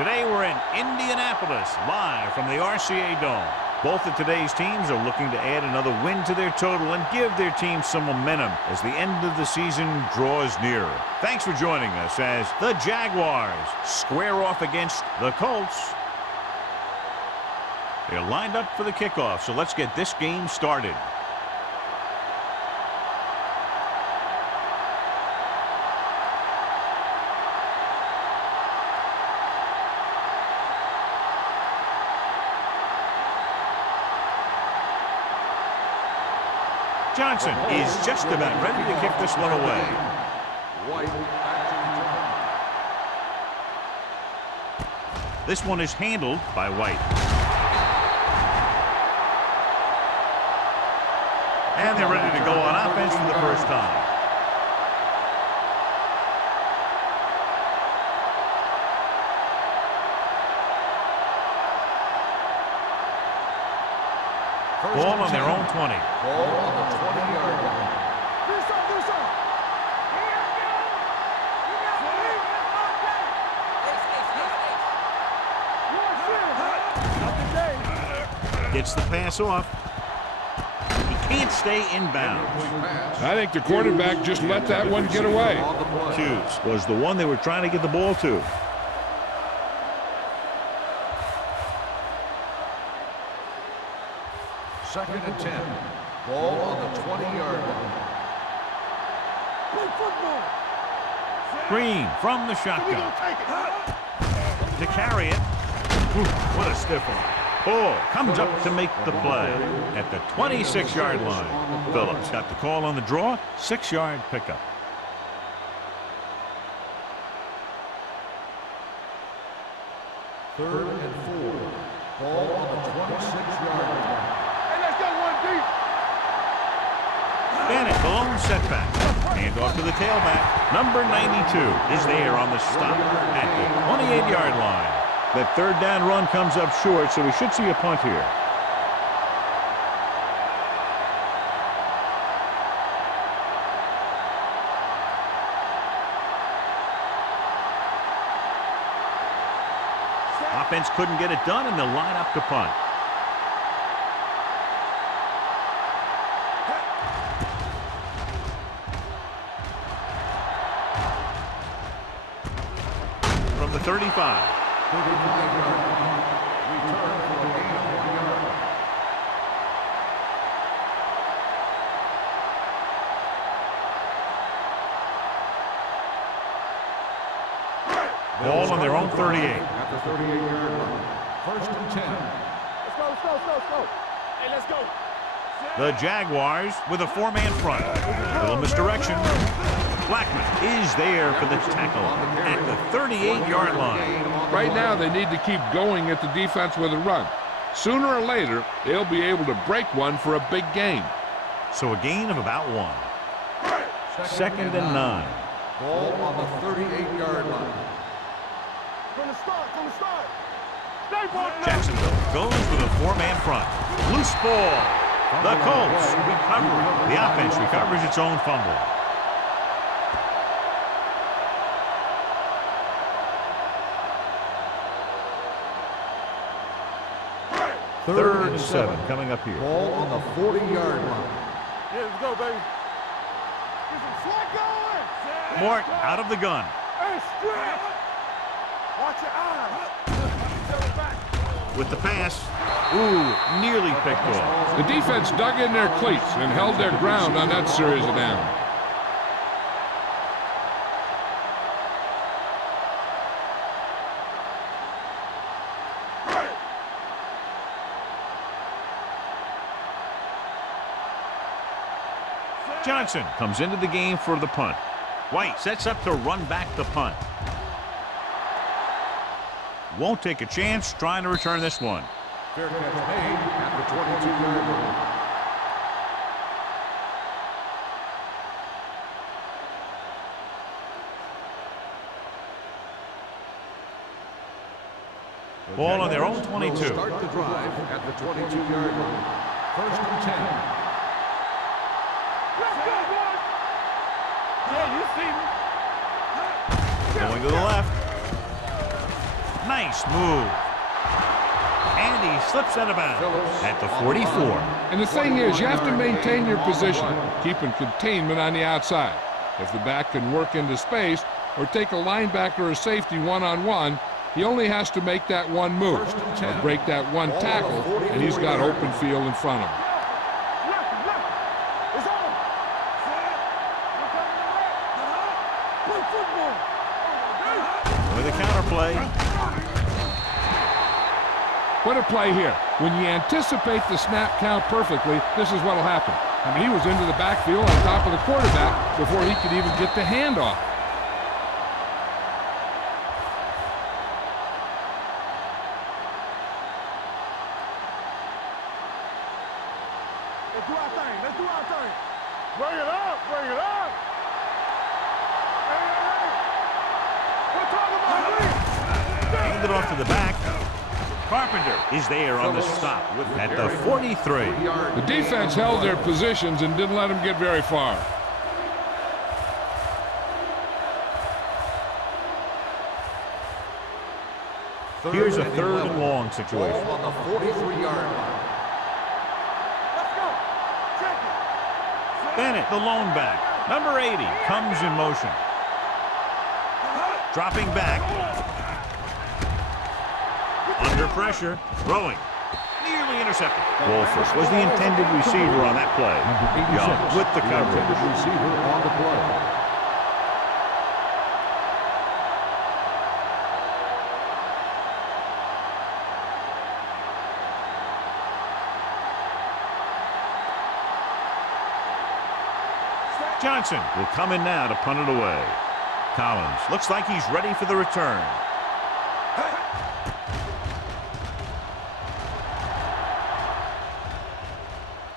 Today we're in Indianapolis, live from the RCA Dome. Both of today's teams are looking to add another win to their total and give their team some momentum as the end of the season draws nearer. Thanks for joining us as the Jaguars square off against the Colts. They're lined up for the kickoff, so let's get this game started. Johnson is just about ready to kick this one away. This one is handled by White. And they're ready to go on offense for the first time. Ball on their own 20. Ball on the 20-yard line. Gets the pass off. He can't stay inbounds. I think the quarterback just let that one get away. Hughes was the one they were trying to get the ball to. Second and 10. Ball on the 20-yard line. Green from the shotgun. To carry it. Ooh, what a stiff one. Ball comes up to make the play at the 26-yard line. Phillips got the call on the draw. 6-yard pickup. Third and 4. Ball on the 26-yard line. Bennett, the lone setback. Hand off to the tailback. Number 92 is there on the stop at the 28-yard line. That third down run comes up short, so we should see a punt here. Offense couldn't get it done, and they'll line up to punt. From the 35. 35-yard line. Return for a gain of 1 yard. Ball on their own 38. At the 38-yard line. First and 10. Let's go. Hey, let's go. The Jaguars with a 4-man front. A little misdirection. Blackman is there for the tackle at the 38-yard line. Right now, they need to keep going at the defense with a run. Sooner or later, they'll be able to break one for a big gain. So a gain of about 1. Second and 9. Ball on the 38-yard line. From the start. Jacksonville goes with a 4-man front. Loose ball. The Colts recover. The offense recovers its own fumble. Third and 7 coming up here. Ball on the 40-yard line. Yeah, let's go, baby. Get some slack going. Mort out of the gun. Hey, stretch. Watch your eyes. With the pass. Ooh, nearly picked off. The defense dug in their cleats and held their ground on that series of downs. Johnson comes into the game for the punt. White sets up to run back the punt. Won't take a chance trying to return this one. Fair catch made at the 22-yard line. Ball on their own 22. Start the drive at the 22-yard line. First and 10. Yeah, you see me. Going to the left. Nice move. And he slips out of bounds at the 44. And the thing is, you have to maintain your position, keeping containment on the outside. If the back can work into space or take a linebacker or safety one-on-one, he only has to make that one move or break that one tackle, and he's got open field in front of him. With a counter play. What a play here. When you anticipate the snap count perfectly, this is what will happen. I mean, he was into the backfield on top of the quarterback before he could even get the handoff. Let's do our thing. Let's do our thing. Bring it up. Bring it up. Hey. We're talking about Hand it off to the back. Carpenter is there on the stop at the 43. The defense held their positions and didn't let them get very far. Here's a 3rd and long situation. On the 43-yard line. Let's go. Check it. Bennett, the lone back. Number 80 comes in motion. Dropping back. Under pressure. Throwing. Nearly intercepted. Wolford was the intended receiver on that play. Young with the coverage. Receiver on the play. Johnson will come in now to punt it away. Collins looks like he's ready for the return.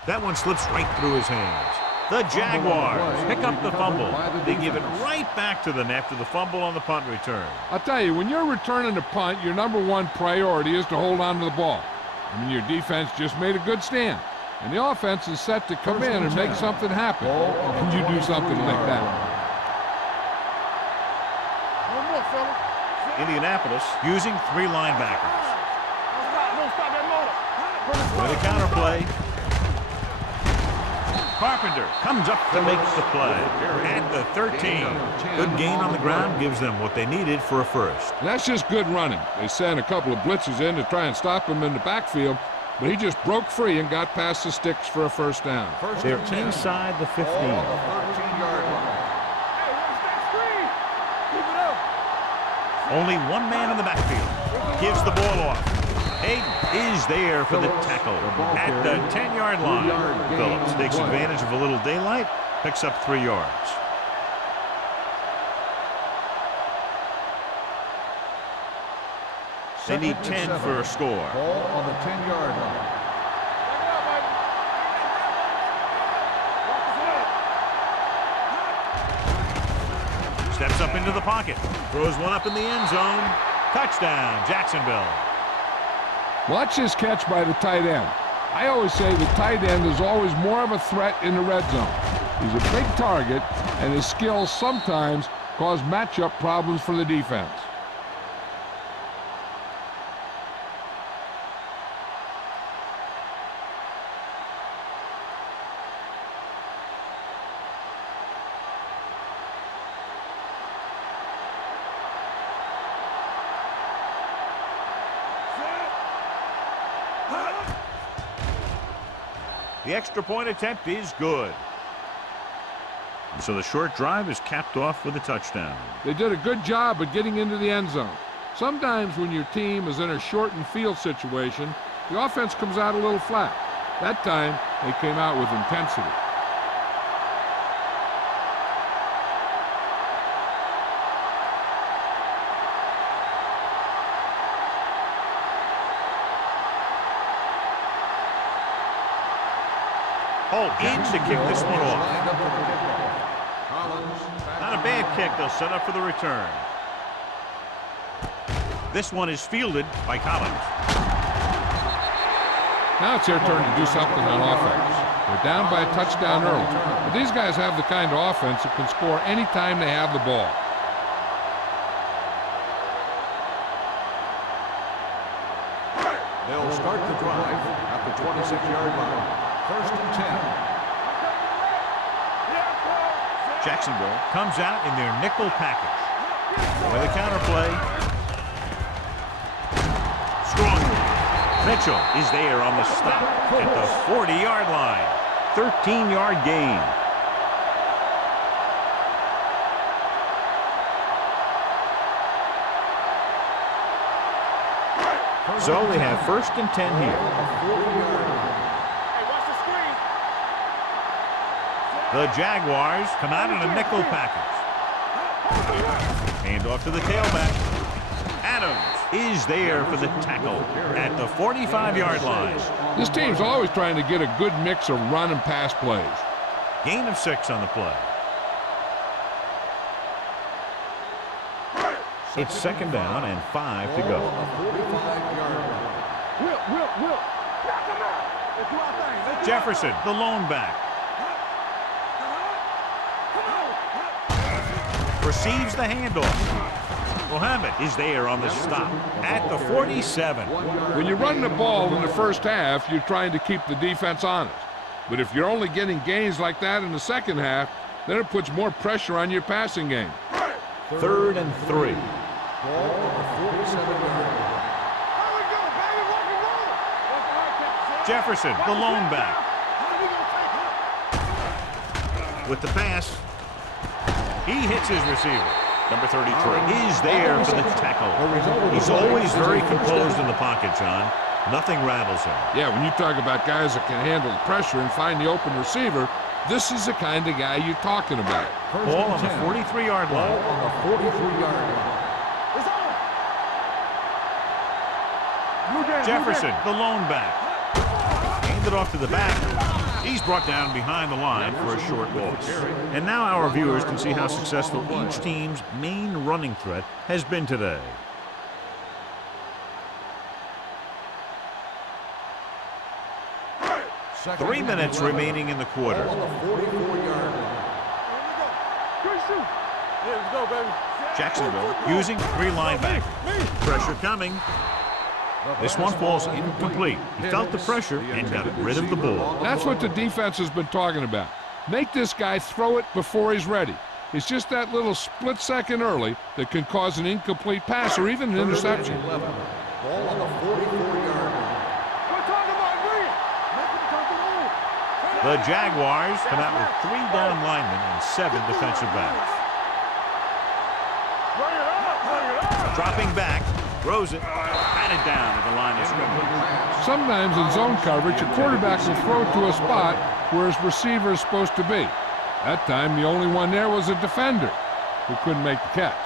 That one slips right through his hands. The Jaguars pick up the fumble. They give it right back to them after the fumble on the punt return. I'll tell you, when you're returning a punt, your #1 priority is to hold on to the ball. I mean, your defense just made a good stand, and the offense is set to come in and make something happen. Can you do something like that? One more, fella. Indianapolis using 3 linebackers. Don't stop that motor. With a counter play. Carpenter comes up to make the play at the 13. Good gain on the ground gives them what they needed for a first. And that's just good running. They sent a couple of blitzes in to try and stop him in the backfield, but he just broke free and got past the sticks for a first down. They're inside the 15. 13-yard line. Hey, watch that screen. Keep it up. Only one man in the backfield. Gives the ball off. Hayden is there for the tackle at the 10-yard line. Phillips takes advantage of a little daylight, picks up 3 yards. They need 10 for a score. Ball on the 10-yard line. Steps up into the pocket. Throws one up in the end zone. Touchdown, Jacksonville. Watch this catch by the tight end. I always say the tight end is always more of a threat in the red zone. He's a big target, and his skills sometimes cause matchup problems for the defense. The extra point attempt is good. So the short drive is capped off with a touchdown. They did a good job of getting into the end zone. Sometimes when your team is in a shortened field situation, the offense comes out a little flat. That time, they came out with intensity. Holt in to kick this one off. Not a bad kick. They'll set up for the return. This one is fielded by Collins. Now it's their turn to do something on offense. They're down by a touchdown early. But these guys have the kind of offense that can score anytime they have the ball. start the drive at the 26-yard line. 1st and 10. Jacksonville comes out in their nickel package. With a counter play. Strong. Mitchell is there on the stop at the 40-yard line. 13-yard gain. So they have 1st and 10 here. Hey, watch the screen. The Jaguars come out in a nickel package. Hand off to the tailback. Adams is there for the tackle at the 45-yard line. This team's always trying to get a good mix of run and pass plays. Gain of 6 on the play. It's 2nd down and 5 to go. Will. Knock him out. Let's do our thing. Let's do Jefferson, the lone back. Receives the handoff. Muhammad is there on the stop at the 47. When you run the ball in the first half, you're trying to keep the defense honest. But if you're only getting gains like that in the second half, then it puts more pressure on your passing game. 3rd and 3. Ball on the 47-yard line. Jefferson, the lone back. With the pass, he hits his receiver. Number 33 is there for the tackle. He's always very composed in the pocket, John. Nothing rattles him. Yeah, when you talk about guys that can handle the pressure and find the open receiver, this is the kind of guy you're talking about. Ball on the 43-yard line. Ball on the 43-yard line. Jefferson, the lone back. Handed off to the back. He's brought down behind the line for a short loss. And now our viewers can see how successful each team's main running threat has been today. Second 3 minutes remaining in the quarter. Ball on the 44-yard line. Good shoot. Yeah, let's go, baby. Jacksonville using 3 linebackers. Pressure coming. This one falls incomplete. He felt the pressure and got rid of the ball. That's what the defense has been talking about. Make this guy throw it before he's ready. It's just that little split second early that can cause an incomplete pass or even an interception. Ball on the 44-yard line. We're talking about bring it. Make him come through. The Jaguars come out with 3 down linemen and 7 defensive backs. Bring it up. Dropping back, throws it, batted down at the line of scrimmage. Sometimes in zone coverage, a quarterback will throw to a spot where his receiver is supposed to be. That time, the only one there was a defender who couldn't make the catch.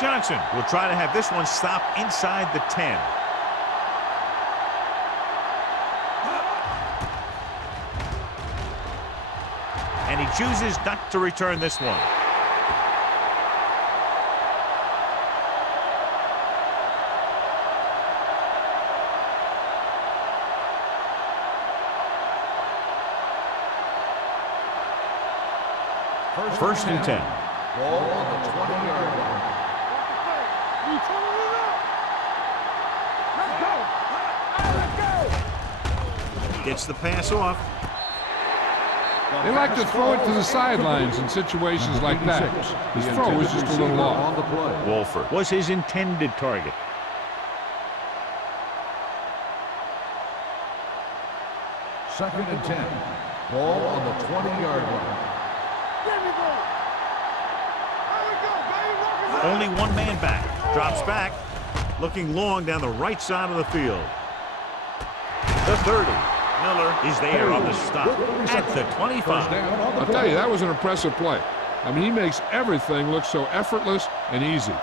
Johnson will try to have this one stop inside the 10. And he chooses not to return this one. First and 10. Ball on the 20-yard line. Gets the pass off. They like to throw it to the sidelines in situations like that. His throw was just a little off. On the play. Wolford was his intended target. Second and 10. Ball on the 20-yard line. Only one man back. Drops back. Looking long down the right side of the field. The 30. Miller is there on the stop at the 25. I'll tell you, that was an impressive play. I mean, he makes everything look so effortless and easy.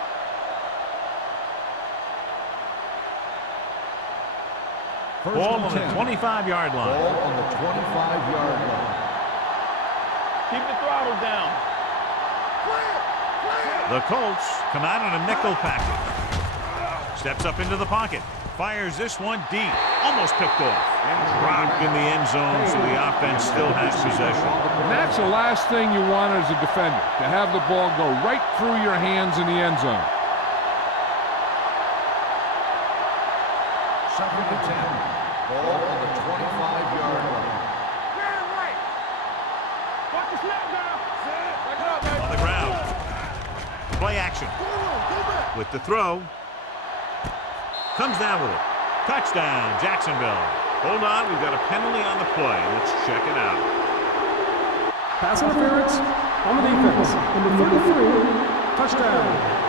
Ball on the 25-yard line. Ball on the 25-yard line. Keep the throttle down. The Colts come out in a nickel package. Steps up into the pocket. Fires this one deep. Almost picked off. Dropped in the end zone, so the offense still has possession. And that's the last thing you want as a defender, to have the ball go right through your hands in the end zone. 2nd and 10. Ball on the 25-yard line. On the ground. Play action. With the throw. Comes down with it. Touchdown, Jacksonville. Hold on, we've got a penalty on the play. Let's check it out. Pass interference on the defense. Number 33, touchdown.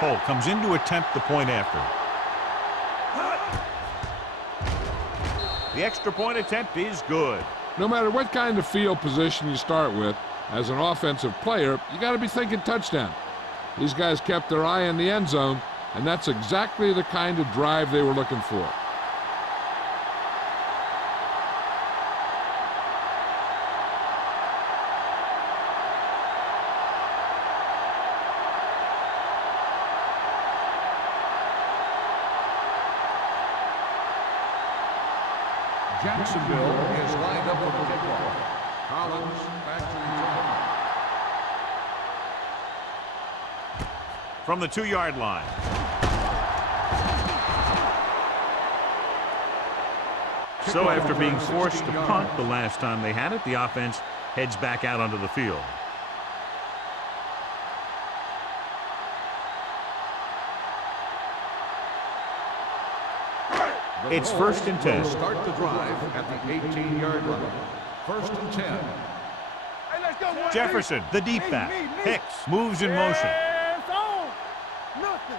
Cole comes in to attempt the point after. The extra point attempt is good. No matter what kind of field position you start with, as an offensive player, you got to be thinking touchdown. These guys kept their eye on the end zone, and that's exactly the kind of drive they were looking for. Jacksonville is lined up for the kickoff. Collins back to return. From the 2-yard line. So after being forced to punt the last time they had it, the offense heads back out onto the field. It's 1st and 10. Start the drive at the 18-yard line. 1st and 10. Hey, let's go, boy. Jefferson, the deep back. Hicks moves in motion. It's on. Nothing.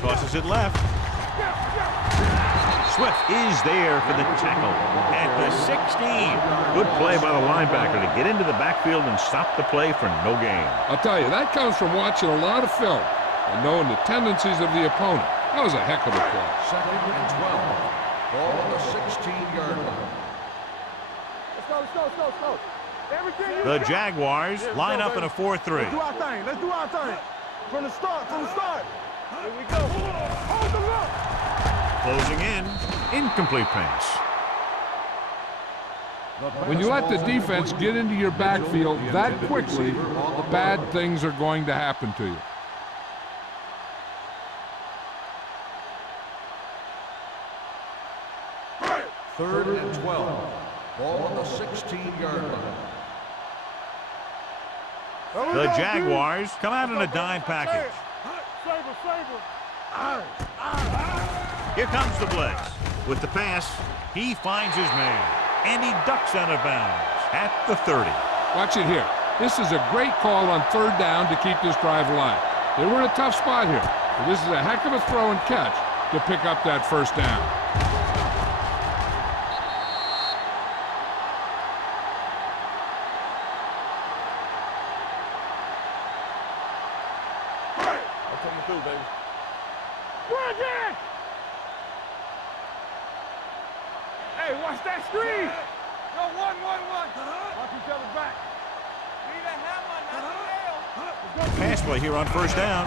Tosses it left. Swift is there for the tackle at the 16. Good play by the linebacker to get into the backfield and stop the play for no gain. I'll tell you, that comes from watching a lot of film and knowing the tendencies of the opponent. That was a heck of a play. 2nd and 12. Ball on the 16-yard line. Let's go. Everything you The got. Jaguars line up in a 4-3. Let's do our thing. Let's do our thing. From the start. Here we go. Hold the look. Closing in. Incomplete pass. When you let the defense get into your backfield that quickly, bad things are going to happen to you. 3rd and 12. Ball on the 16-yard line. The Jaguars come out in a dime package. Here comes the blitz. With the pass, he finds his man, and he ducks out of bounds at the 30. Watch it here. This is a great call on 3rd down to keep this drive alive. They were in a tough spot here, but this is a heck of a throw and catch to pick up that 1st down. Hey, watch that screen. Go 1-1-1. Watch each other back. Need a hammer, not a nail. Pass play here on 1st down.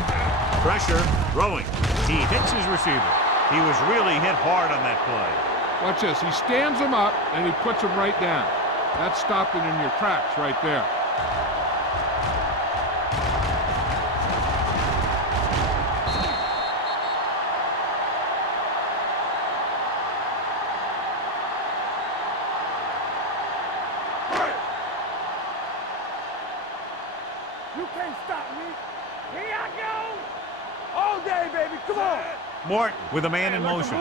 Pressure, throwing. He hits his receiver. He was really hit hard on that play. Watch this. He stands him up, and he puts him right down. That's stopping in your tracks right there. You can't stop me. Here I go. All day, baby. Come on. Morton with a man in motion.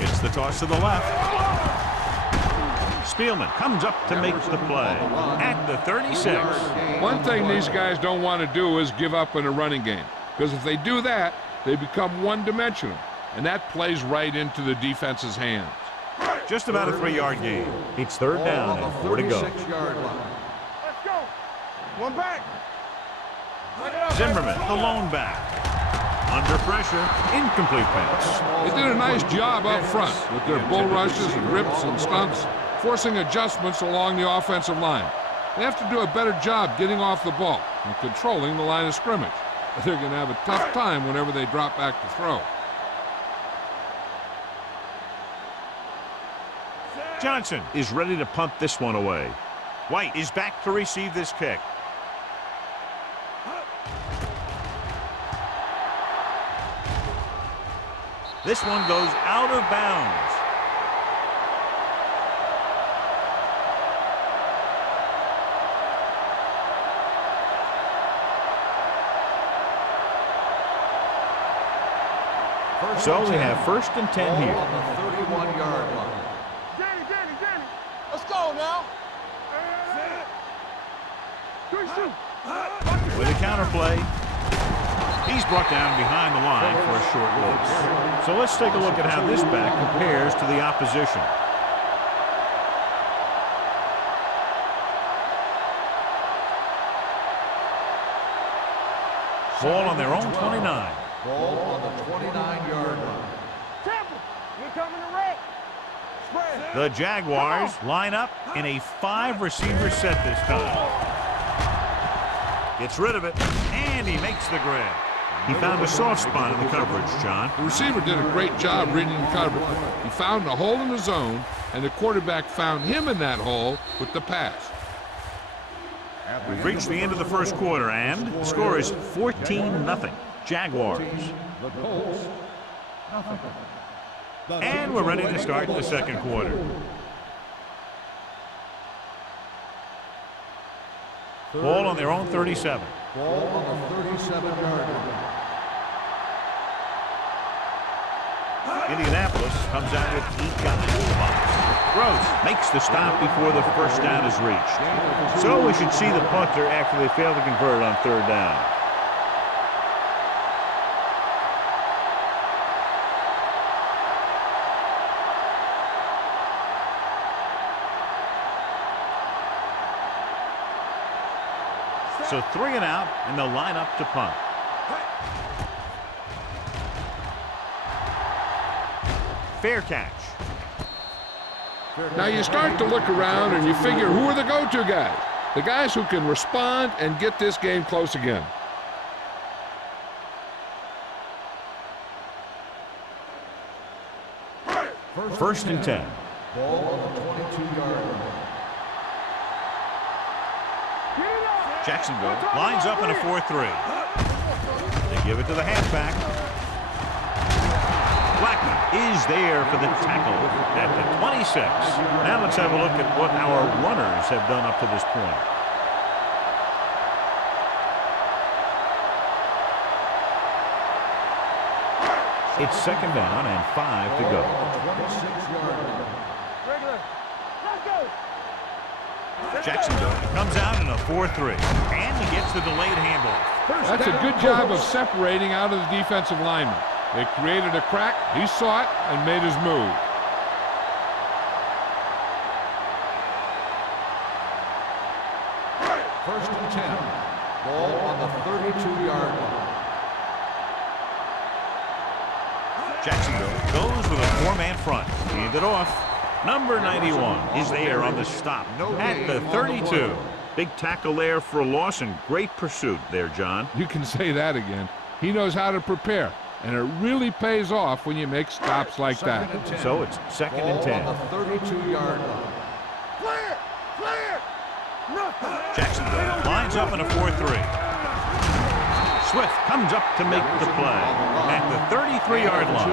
It's the toss to the left. Spielman comes up to make the play at the 36. One thing these guys don't want to do is give up in a running game, because if they do that, they become one-dimensional, and that plays right into the defense's hands. Just about a 3-yard gain. It's 3rd down and 4 to go. 36-yard line. Let's go. One back. Zimmerman, the lone back. Under pressure, incomplete pass. They did a nice job up front with their bull rushes and rips and stunts, forcing adjustments along the offensive line. They have to do a better job getting off the ball and controlling the line of scrimmage. They're going to have a tough time whenever they drop back to throw. Johnson is ready to punt this one away. White is back to receive this kick. This one goes out of bounds. So we have 1st and 10 here. On the 31-yard line. Danny. Let's go now. With a counter play, he's brought down behind the line for a short loss. So let's take a look at how this back compares to the opposition. Ball on their own 29. Ball on the 29-yard line. Temple, you're coming to wreck. Spread. The Jaguars line up in a 5-receiver set this time. Gets rid of it, and he makes the grab. He found a soft spot in the coverage, John. The receiver did a great job reading the coverage. He found a hole in the zone, and the quarterback found him in that hole with the pass. We've reached the end of the first quarter, and the score is 14-0. Jaguars. The Colts, nothing. And we're ready to start the second quarter. Ball on their own 37. Ball on the 37-yard line. Indianapolis comes out with 8 guys in the box. Gross makes the stop before the first down is reached. So we should see the punter after they fail to convert on 3rd down. So 3 and out, and they'll line up to punt. Fair catch. Now you start to look around and you figure, who are the go-to guys? The guys who can respond and get this game close again. First and 10. Ball on the 22-yard line. Jacksonville lines up in a 4-3. They give it to the halfback. Blackman is there for the tackle at the 26. Now let's have a look at what our runners have done up to this point. It's 2nd down and 5 to go. 26-yard line. Regular. Let's go. Jacksonville comes out in a 4-3, and he gets the delayed handoff. That's a good job of separating out of the defensive lineman. They created a crack, he saw it, and made his move. First and 10. Ball on the 32-yard line. Jacksonville goes with a 4-man front. Hand it off. Number 91 is there on the stop at the 32. Big tackle there for a loss and great pursuit there, John. You can say that again. He knows how to prepare, and it really pays off when you make stops like that. So it's 2nd and 10. Ball on the 32-yard line. Clear. Jacksonville lines up in a 4-3. Swift comes up to make the play at the 33-yard line.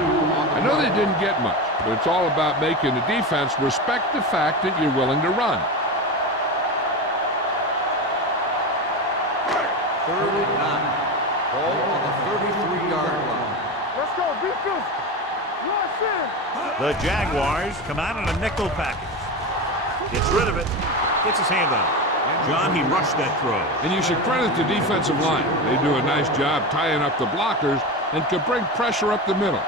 I know they didn't get much, but it's all about making the defense respect the fact that you're willing to run. 3rd and 9. Ball on the 33-yard line. Let's go. Beat this. Rush in. The Jaguars come out in a nickel package. Gets rid of it. Gets his hand on it. John, he rushed that throw. And you should credit the defensive line. They do a nice job tying up the blockers and can bring pressure up the middle.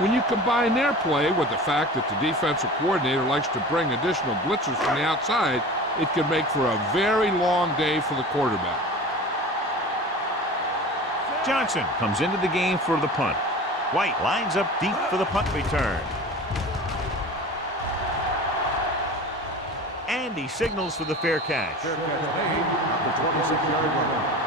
When you combine their play with the fact that the defensive coordinator likes to bring additional blitzers from the outside, it could make for a very long day for the quarterback. Johnson comes into the game for the punt. White lines up deep for the punt return. And he signals for the fair catch. Fair catch made at the 26-yard line.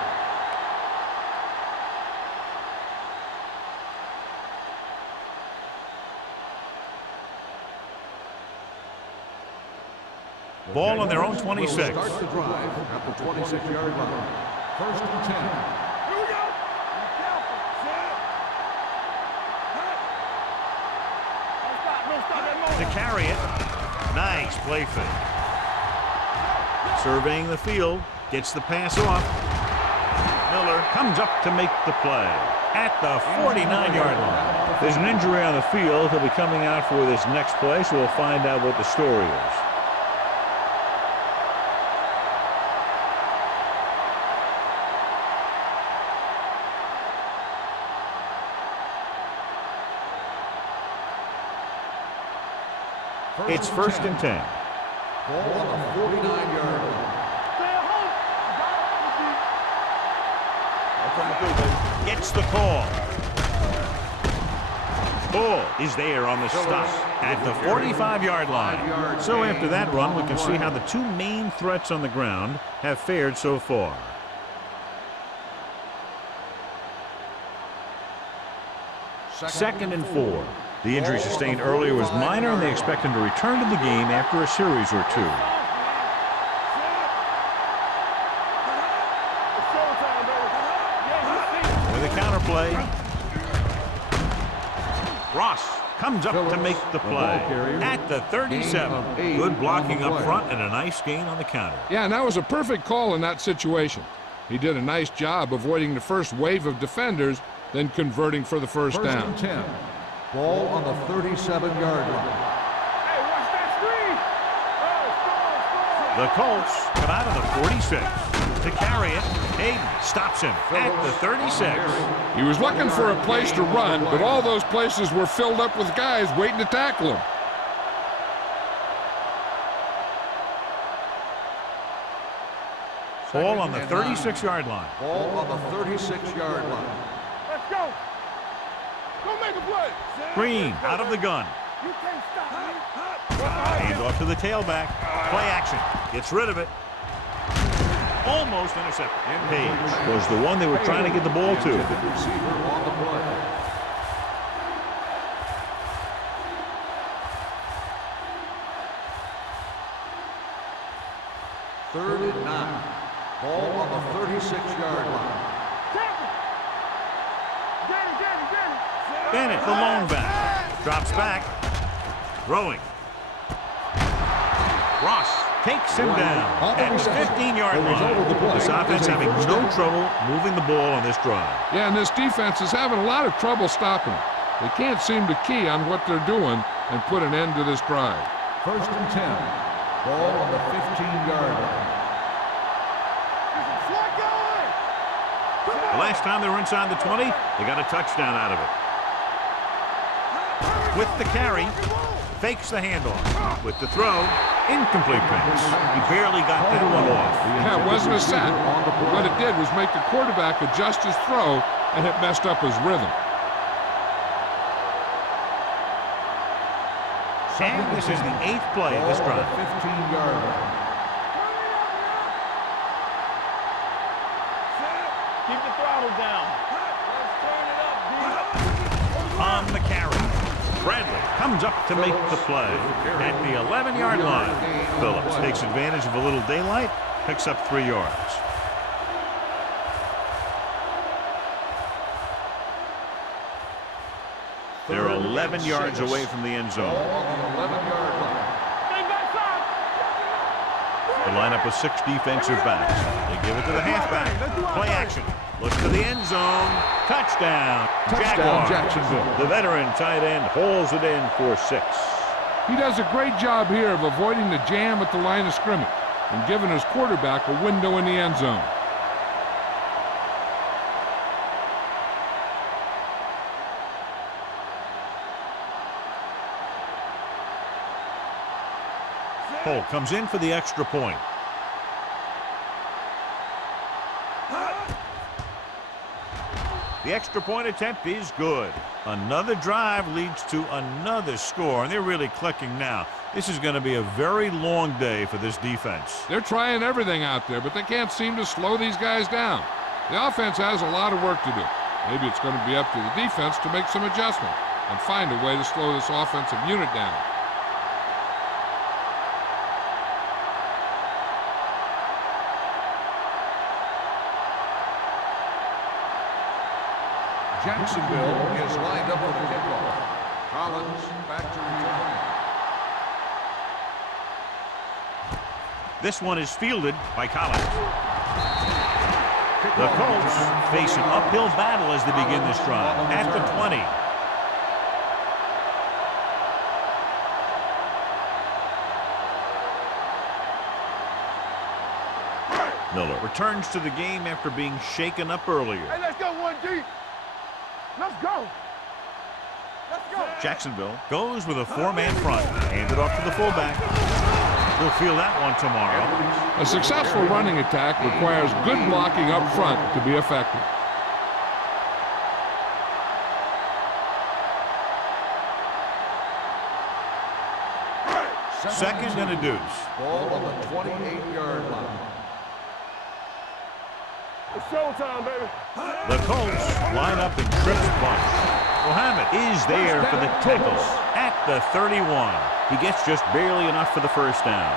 Ball on their own 26. Start the drive at the 26-yard line. 1st and 10. Here we go. Be careful. Set. No stop that moment. To carry it. Nice play fake. Surveying the field. Gets the pass off. Miller comes up to make the play at the 49-yard line. There's an injury on the field. He'll be coming out for this next play, so we'll find out what the story is. It's 1st and 10. Ball on the 49-yard line. Stay at home. Gets the call. Ball is there on the stop at the 45-yard line. So after that run, we can see how the two main threats on the ground have fared so far. Second and 4. The injury sustained earlier was minor, and they expect him to return to the game after a series or two. With a counterplay, Ross comes up to make the play at the 37. Good blocking up front and a nice gain on the counter. Yeah, and that was a perfect call in that situation. He did a nice job avoiding the first wave of defenders, then converting for the first 1st down. and 10. Ball on the 37-yard line. Hey, watch that screen. The Colts come out of the 46 to carry it. Hayden stops him at the 36. He was looking for a place to run, but all those places were filled up with guys waiting to tackle him. Ball on the 36-yard line. Ball on the 36-yard line. Let's go. Go make a play. Green out of the gun. You can't stop me. Hand off to the tailback. Play action. Gets rid of it. Almost intercepted. Page was the one they were trying to get the ball to. Receiver on the play. Third and 9. Ball on the 36-yard line. Bennett, the lone back, drops back, throwing. Ross takes him down at the 15-yard line. This offense having no trouble moving the ball on this drive. Yeah, and this defense is having a lot of trouble stopping him. They can't seem to key on what they're doing and put an end to this drive. 1st and 10. Ball on the 15-yard line. The last time they were inside the 20, they got a touchdown out of it. With the carry, fakes the handoff. With the throw, incomplete pass. He barely got that one off. Yeah, it wasn't a sack. What it did was make the quarterback adjust his throw, and it messed up his rhythm. And this is the 8th play of this drive. 15-yard line. Keep the throttle down. Let's turn it up, D. On the carry, Bradley comes up to make the play at the 11-yard line. Phillips takes advantage of a little daylight, picks up 3 yards. They're 11 yards away from the end zone. Ball on the 11-yard line. They line up with 6 defensive backs. They give it to the halfback. Play action. Looks to the end zone. Touchdown. Touchdown, Jaguars. Jacksonville. The veteran tight end hauls it in for 6. He does a great job here of avoiding the jam at the line of scrimmage and giving his quarterback a window in the end zone. Cole comes in for the extra point. The extra point attempt is good. Another drive leads to another score, and they're really clicking now. This is going to be a very long day for this defense. They're trying everything out there, but they can't seem to slow these guys down. The offense has a lot of work to do. Maybe it's going to be up to the defense to make some adjustment and find a way to slow this offensive unit down. Jacksonville is lined up for the kickoff. Collins back to return. This one is fielded by Collins. The Colts face an uphill battle as they begin this drive at the 20. Miller returns to the game after being shaken up earlier. Hey, let's go, 1G. Let's go. Let's go. Jacksonville goes with a four-man front. Handed off to the fullback. We'll feel that one tomorrow. A successful running attack requires good blocking up front to be effective. Second and a deuce. Ball on the 28-yard line. It's showtime, baby. The Colts line up and trips bunch. Mohammed is there for the tackle at the 31. He gets just barely enough for the first down.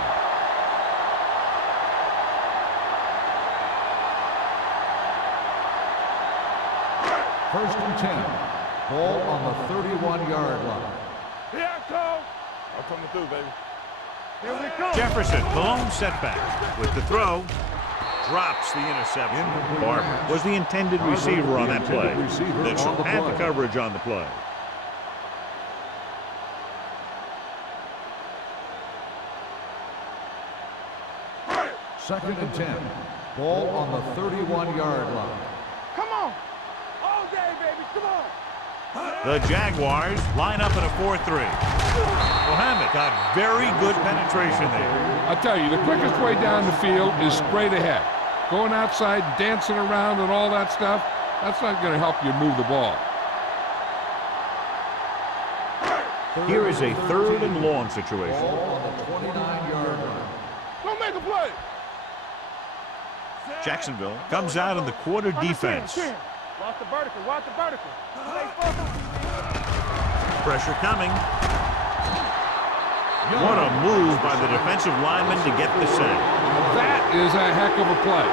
First and 10. Ball on the 31-yard line. Here I come. I'm coming through, baby. Here we come. Jefferson, the lone setback with the throw. Drops the interception. Barber was the intended receiver on that play. Mitchell had the coverage on the play. Second and 10. Ball on the 31-yard line. Come on. All day, baby. Come on. The Jaguars line up in a 4-3. Mohammed got very good penetration there. I tell you, the quickest way down the field is straight ahead. Going outside and dancing around and all that stuff, that's not going to help you move the ball. Here is a third and long situation. Ball on the 29-yard line. Don't make a play. Jacksonville comes out in the quarter defense. Watch the vertical. Watch the vertical. Stay focused. Pressure coming. What a move by the defensive lineman to get the sack. That is a heck of a play.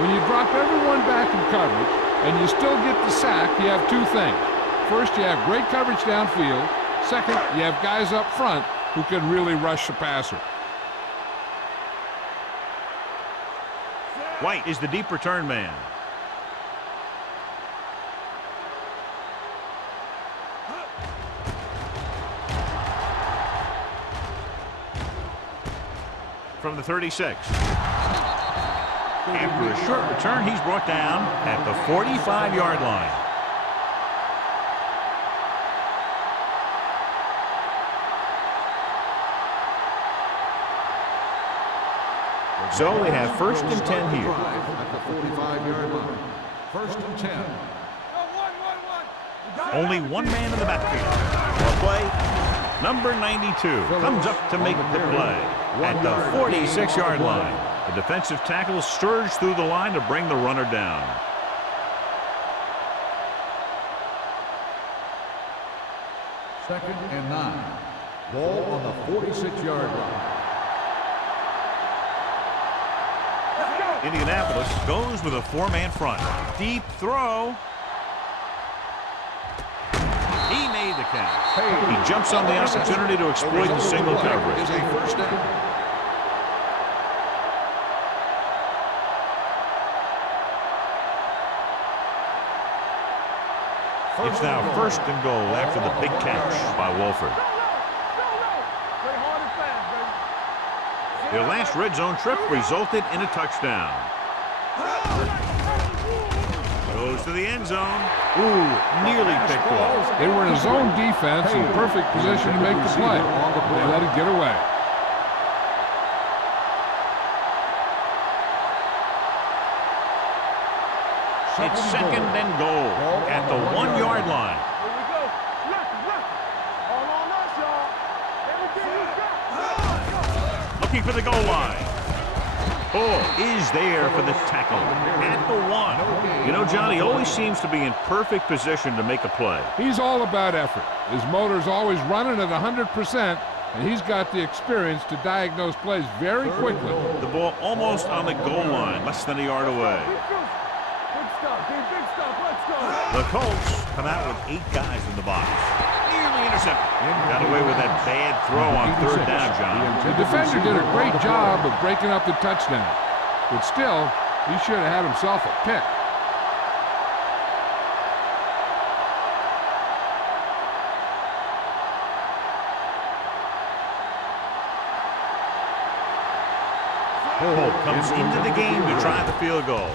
When you drop everyone back in coverage and you still get the sack, you have two things. First, you have great coverage downfield. Second, you have guys up front who can really rush the passer. White is the deep return man. From the 36. After a short return, he's brought down at the 45-yard line. So they have first and 10 here. At the 45-yard line. First and 10. Only one man in the backfield. The play, number 92 comes up to make the play at the 46-yard line. The defensive tackle surged through the line to bring the runner down. Second and 9. Ball on the 46-yard line. Indianapolis goes with a four-man front. Deep throw. He made the catch. He jumps on the opportunity to exploit the single coverage. Is a first down. It's now first and goal after the big catch by Wolford. Their last red zone trip resulted in a touchdown. Goes to the end zone. Ooh, nearly picked off. They were in a zone defense in perfect position to make the play. They let it get away. It's second and goal at the 1 yard line. Here we go. Look. All on us, y'all. Everything you got. Looking for the goal line. Ball is there for the tackle at the 1. You know, Johnny always seems to be in perfect position to make a play. He's all about effort. His motor's always running at 100%, and he's got the experience to diagnose plays very quickly. The ball almost on the goal line, less than a yard away. Big stop, big stop. Let's go. The Colts come out with 8 guys in the box. Nearly intercepted. Got away with that bad throw on 3rd down, John. The defender did a great job of breaking up the touchdown, but still, he should have had himself a pick. Holt comes into the game to try the field goal.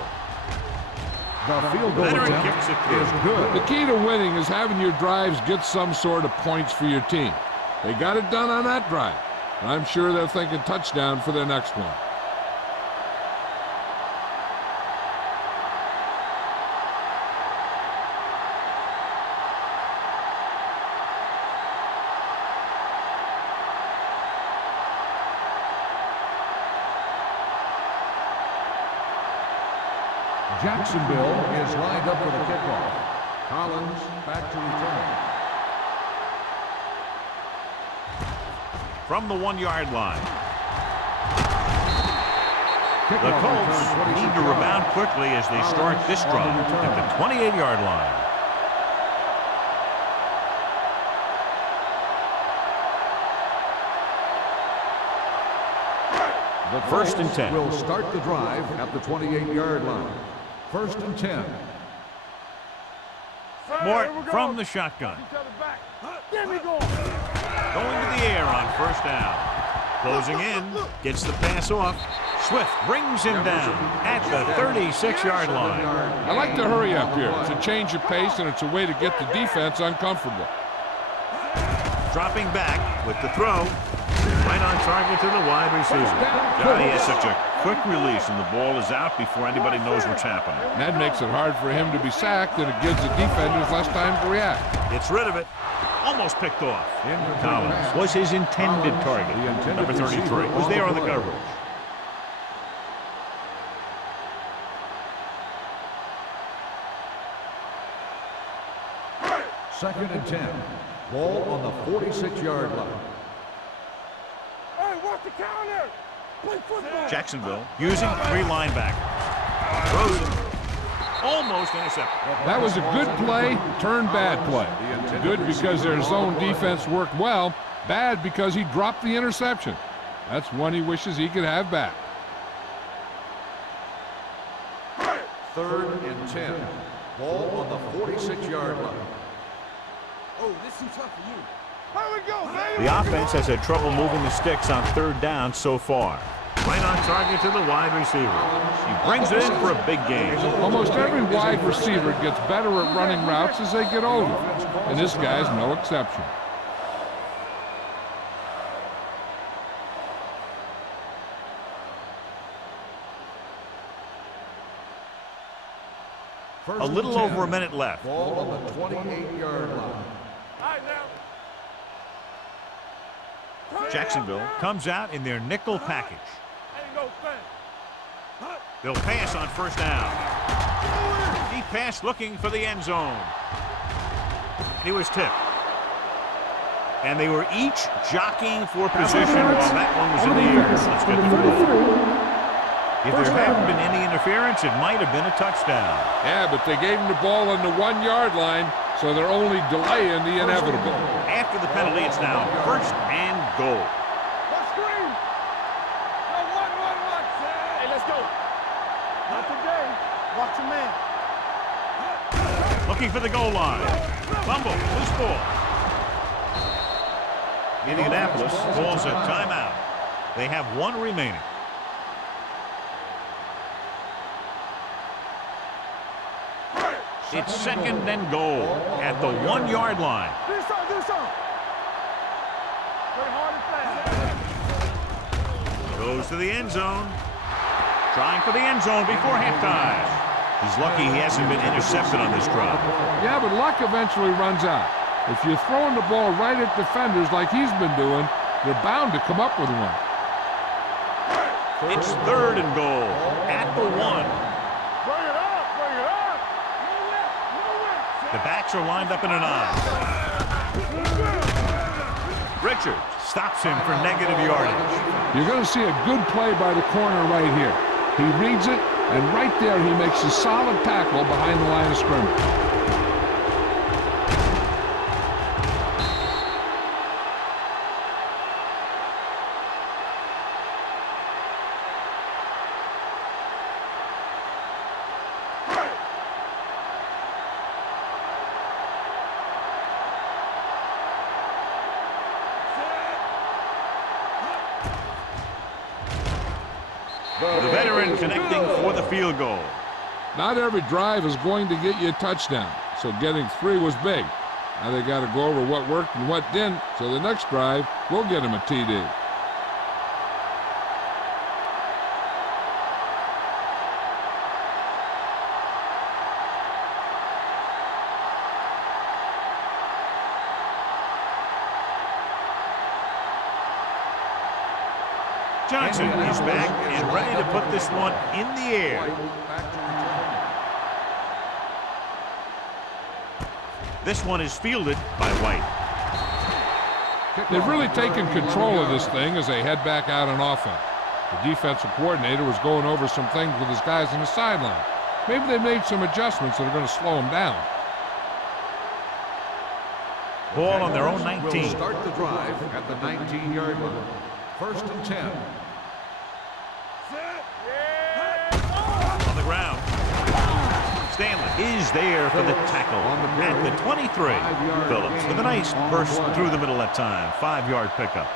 The field goal Veteran attempt kicks it through. is good. The key to winning is having your drives get some sort of points for your team. They got it done on that drive, and I'm sure they're thinking touchdown for their next one. Jacksonville is lined up for the kickoff. Collins back to return. From the 1 yard line. The Kickoff Colts return, need to 26 rebound yards. quickly as they start this Collins on drive the return. at the 28 yard line. The First and Colts 10. will start the drive at the 28-yard line. First and 10. Mort Here we go. from the shotgun. Each other back. There we go. Going to the air on 1st down. Closing in. Gets the pass off. Swift brings him down at the 36-yard line. I like to hurry up here. It's a change of pace, and it's a way to get the defense uncomfortable. Dropping back with the throw. Right on target to the wide receiver. Johnny has such a quick release, and the ball is out before anybody knows what's happening. And that makes it hard for him to be sacked, and it gives the defenders less time to react. Gets rid of it. Almost picked off. Collins was his intended target. Number 33 was there on the coverage. Second and 10. Ball on the 46-yard line. Hey, watch the counter. Play football. Jacksonville using 3 linebackers. Throws it. Almost intercepted. That was a good play, turned bad play. Good because their zone defense worked well, bad because he dropped the interception. That's one he wishes he could have back. Third and 10. Ball on the 46-yard line. Oh, this is tough for you. Here we go, baby. The offense has had trouble moving the sticks on 3rd down so far. Right on target to the wide receiver. He brings it in for a big gain. Almost every wide receiver gets better at running routes as they get older, and this guy's no exception. First A and little 10. over a minute left. Ball on the 28-yard line. All right, now. Jacksonville comes out in their nickel package. Ain't no thing. They'll pass on 1st down. Deep pass looking for the end zone. He was tipped. And they were each jockeying for position while that one was in the air. Let's get the ball. If there hadn't been any interference, it might have been a touchdown. Yeah, but they gave him the ball on the 1-yard line, so they're only delaying the inevitable. After the penalty, it's now 1st and goal. Let's scream. Go, one. Hey, let's go. Not today. Watch your man. Looking for the goal line. Fumble, loose ball. Indianapolis calls a timeout. They have 1 remaining. It's 2nd and goal at the 1-yard line. Do something. Play hard and fast. Goes to the end zone. Trying for the end zone before halftime. He's lucky he hasn't been intercepted on this drive. Yeah, but luck eventually runs out. If you're throwing the ball right at defenders like he's been doing, you're bound to come up with one. It's 3rd and goal at the 1. Bring it up, bring it up. The backs are lined up in an I. Richards stops him for negative yardage. You're going to see a good play by the corner right here. He reads it, and right there he makes a solid tackle behind the line of scrimmage. The veteran connecting for the field goal. Not every drive is going to get you a touchdown, so getting 3 was big. Now they got to go over what worked and what didn't, so the next drive will get him a TD. Johnson is back and ready to put this one in the air. This one is fielded by White. They've really taken control of this thing as they head back out on offense. The defensive coordinator was going over some things with his guys on the sideline. Maybe they made some adjustments that are going to slow them down. Ball on their own 19. Will start the drive at the 19-yard line. 1st and 10. On the ground. Stanley is there for the tackle at the 23. Phillips with a nice burst through the middle that time. 5-yard pickup.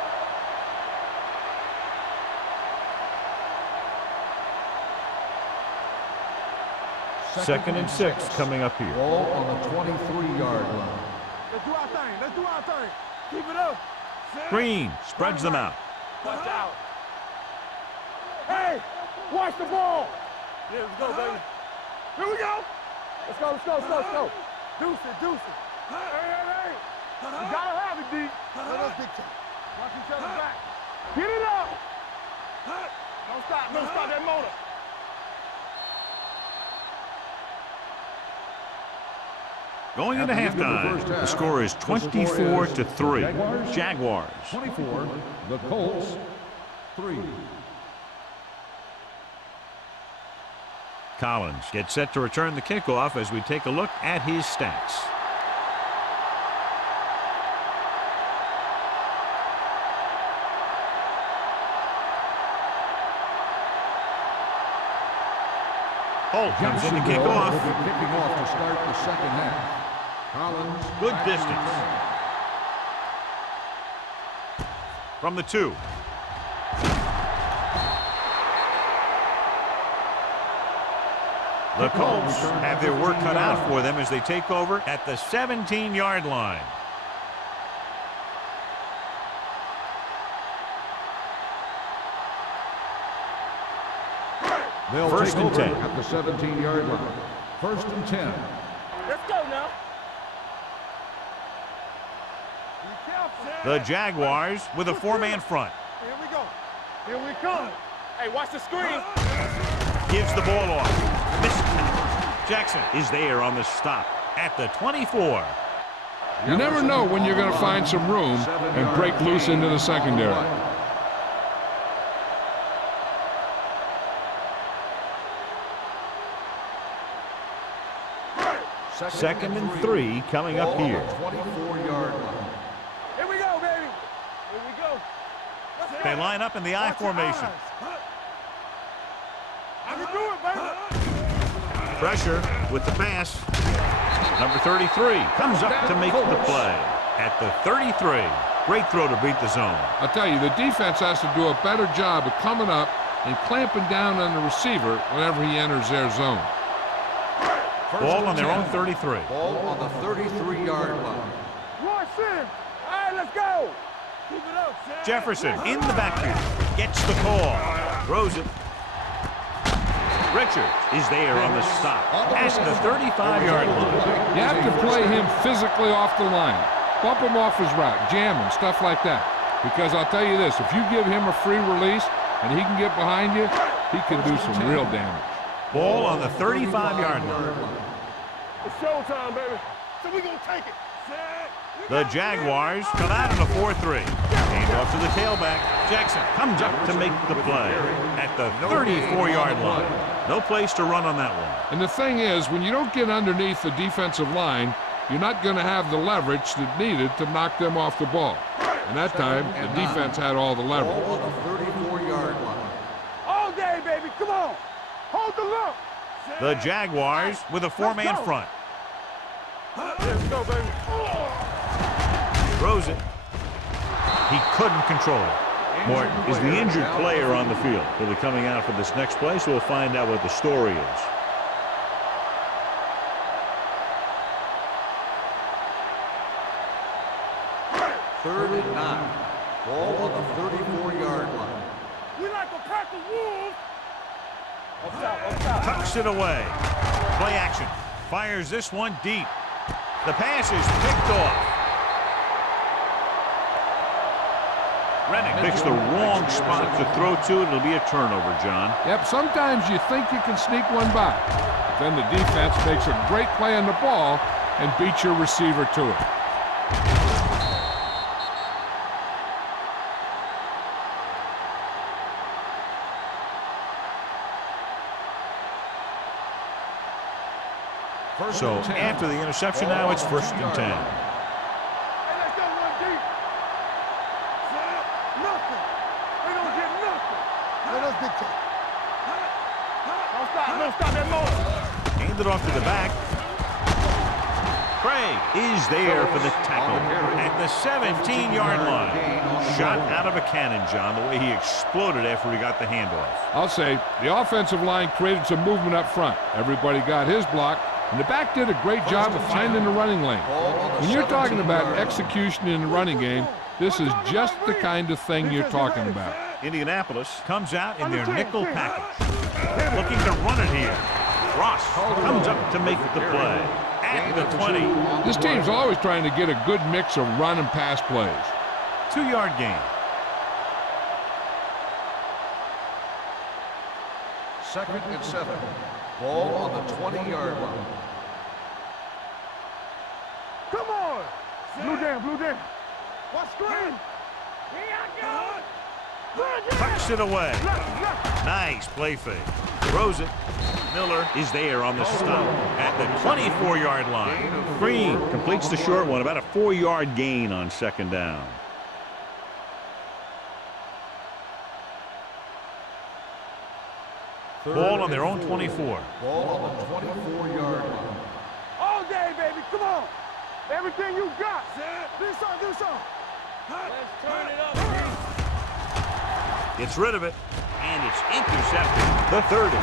Second and 6 coming up here. Ball on the 23-yard line. Let's do our thing. Let's do our thing. Keep it up. Green spreads them out. Watch out. Hey, watch the ball. Yeah, let's go, baby. Here we go. Let's go, let's go, let's go, let's go. Deuce it, deuce it. Hey. You gotta have it, D. Let's big time. Watch each other back. Get it up. Don't stop that motor. Going into halftime, the score is 24-3. Jaguars. 24, the Colts, 3. Collins gets set to return the kickoff as we take a look at his stats. Holt comes in to kick off. Kicking off to start the second half. Collins. Good distance. From the 2. The Colts have their work cut out for them as they take over at the 17-yard line. They'll 1st and 10 at the 17-yard line. 1st and 10. Let's go now. The Jaguars with a 4-man front. Here we go. Here we come. Hey, watch the screen. Gives the ball off. Jackson is there on the stop at the 24. You never know when you're going to find some room and break loose into the secondary. Second and 3 coming up here. 24-yard line. Here we go, baby. Here we go. They line up in the I formation. I can do it, baby. Pressure with the pass. Number 33 comes up to make the play at the 33. Great throw to beat the zone. I'll tell you, the defense has to do a better job of coming up and clamping down on the receiver whenever he enters their zone. Ball on their own 33. Ball on the 33-yard line. One, Sim. All right, let's go. Keep it up, Sam. Jefferson in the backfield. Gets the call. Throws it. Richards is there on the stop at the 35-yard line. You have to play him physically off the line. Bump him off his route, jam him, stuff like that. Because I'll tell you this, if you give him a free release and he can get behind you, he can do some real damage. Ball on the 35-yard line. It's showtime, baby. So we're going to take it. The Jaguars come out in a 4-3. Hand off to the tailback. Jackson comes up to make the play at the 34-yard line. No place to run on that one. And the thing is, when you don't get underneath the defensive line, you're not going to have the leverage that needed to knock them off the ball. And that time, the defense had all the leverage. Ball on the 34-yard line. All day, baby. Come on. Hold the look. The Jaguars with a 4-man front. Let's go, baby. Throws it. He couldn't control it. Morton is the injured player on the field. He'll be coming out for this next play, so we'll find out what the story is. Third and 9. Ball on the 34-yard line. We like a pack of wolves. Tucks it away. Play action. Fires this one deep. The pass is picked off. Rennick picks the wrong spot to throw to. It'll be a turnover, John. Yep, sometimes you think you can sneak one by. But then the defense makes a great play on the ball and beats your receiver to it. So after the interception, now it's 1st and 10. Hey, let's go one deep. Nothing. They don't get nothing. Let us dictate. Don't stop that motion. Hand it off to the back. Craig is there for the tackle at the 17-yard line. Shot out of a cannon, John, the way he exploded after he got the handoff. I'll say the offensive line created some movement up front. Everybody got his block, and the back did a great job of finding the running lane. When you're talking about execution in the running game, this is just the kind of thing you're talking about. Indianapolis comes out in their nickel package. Looking to run it here. Ross comes up to make the play at the 20. This team's always trying to get a good mix of run and pass plays. 2-yard gain. Second and 7. Ball on the 20-yard line. Come on. Blue down. Watch screen. Here I go. Tucks it away. Nice play fake. Throws it. Miller is there on the stop at the 24-yard line. Green completes the short one, about a 4-yard gain on 2nd down. Ball on their own 24. Ball on the 24-yard line. All day, baby. Come on. Everything you got. Do something. Let's turn it up. Gets rid of it, and it's intercepted. The 30.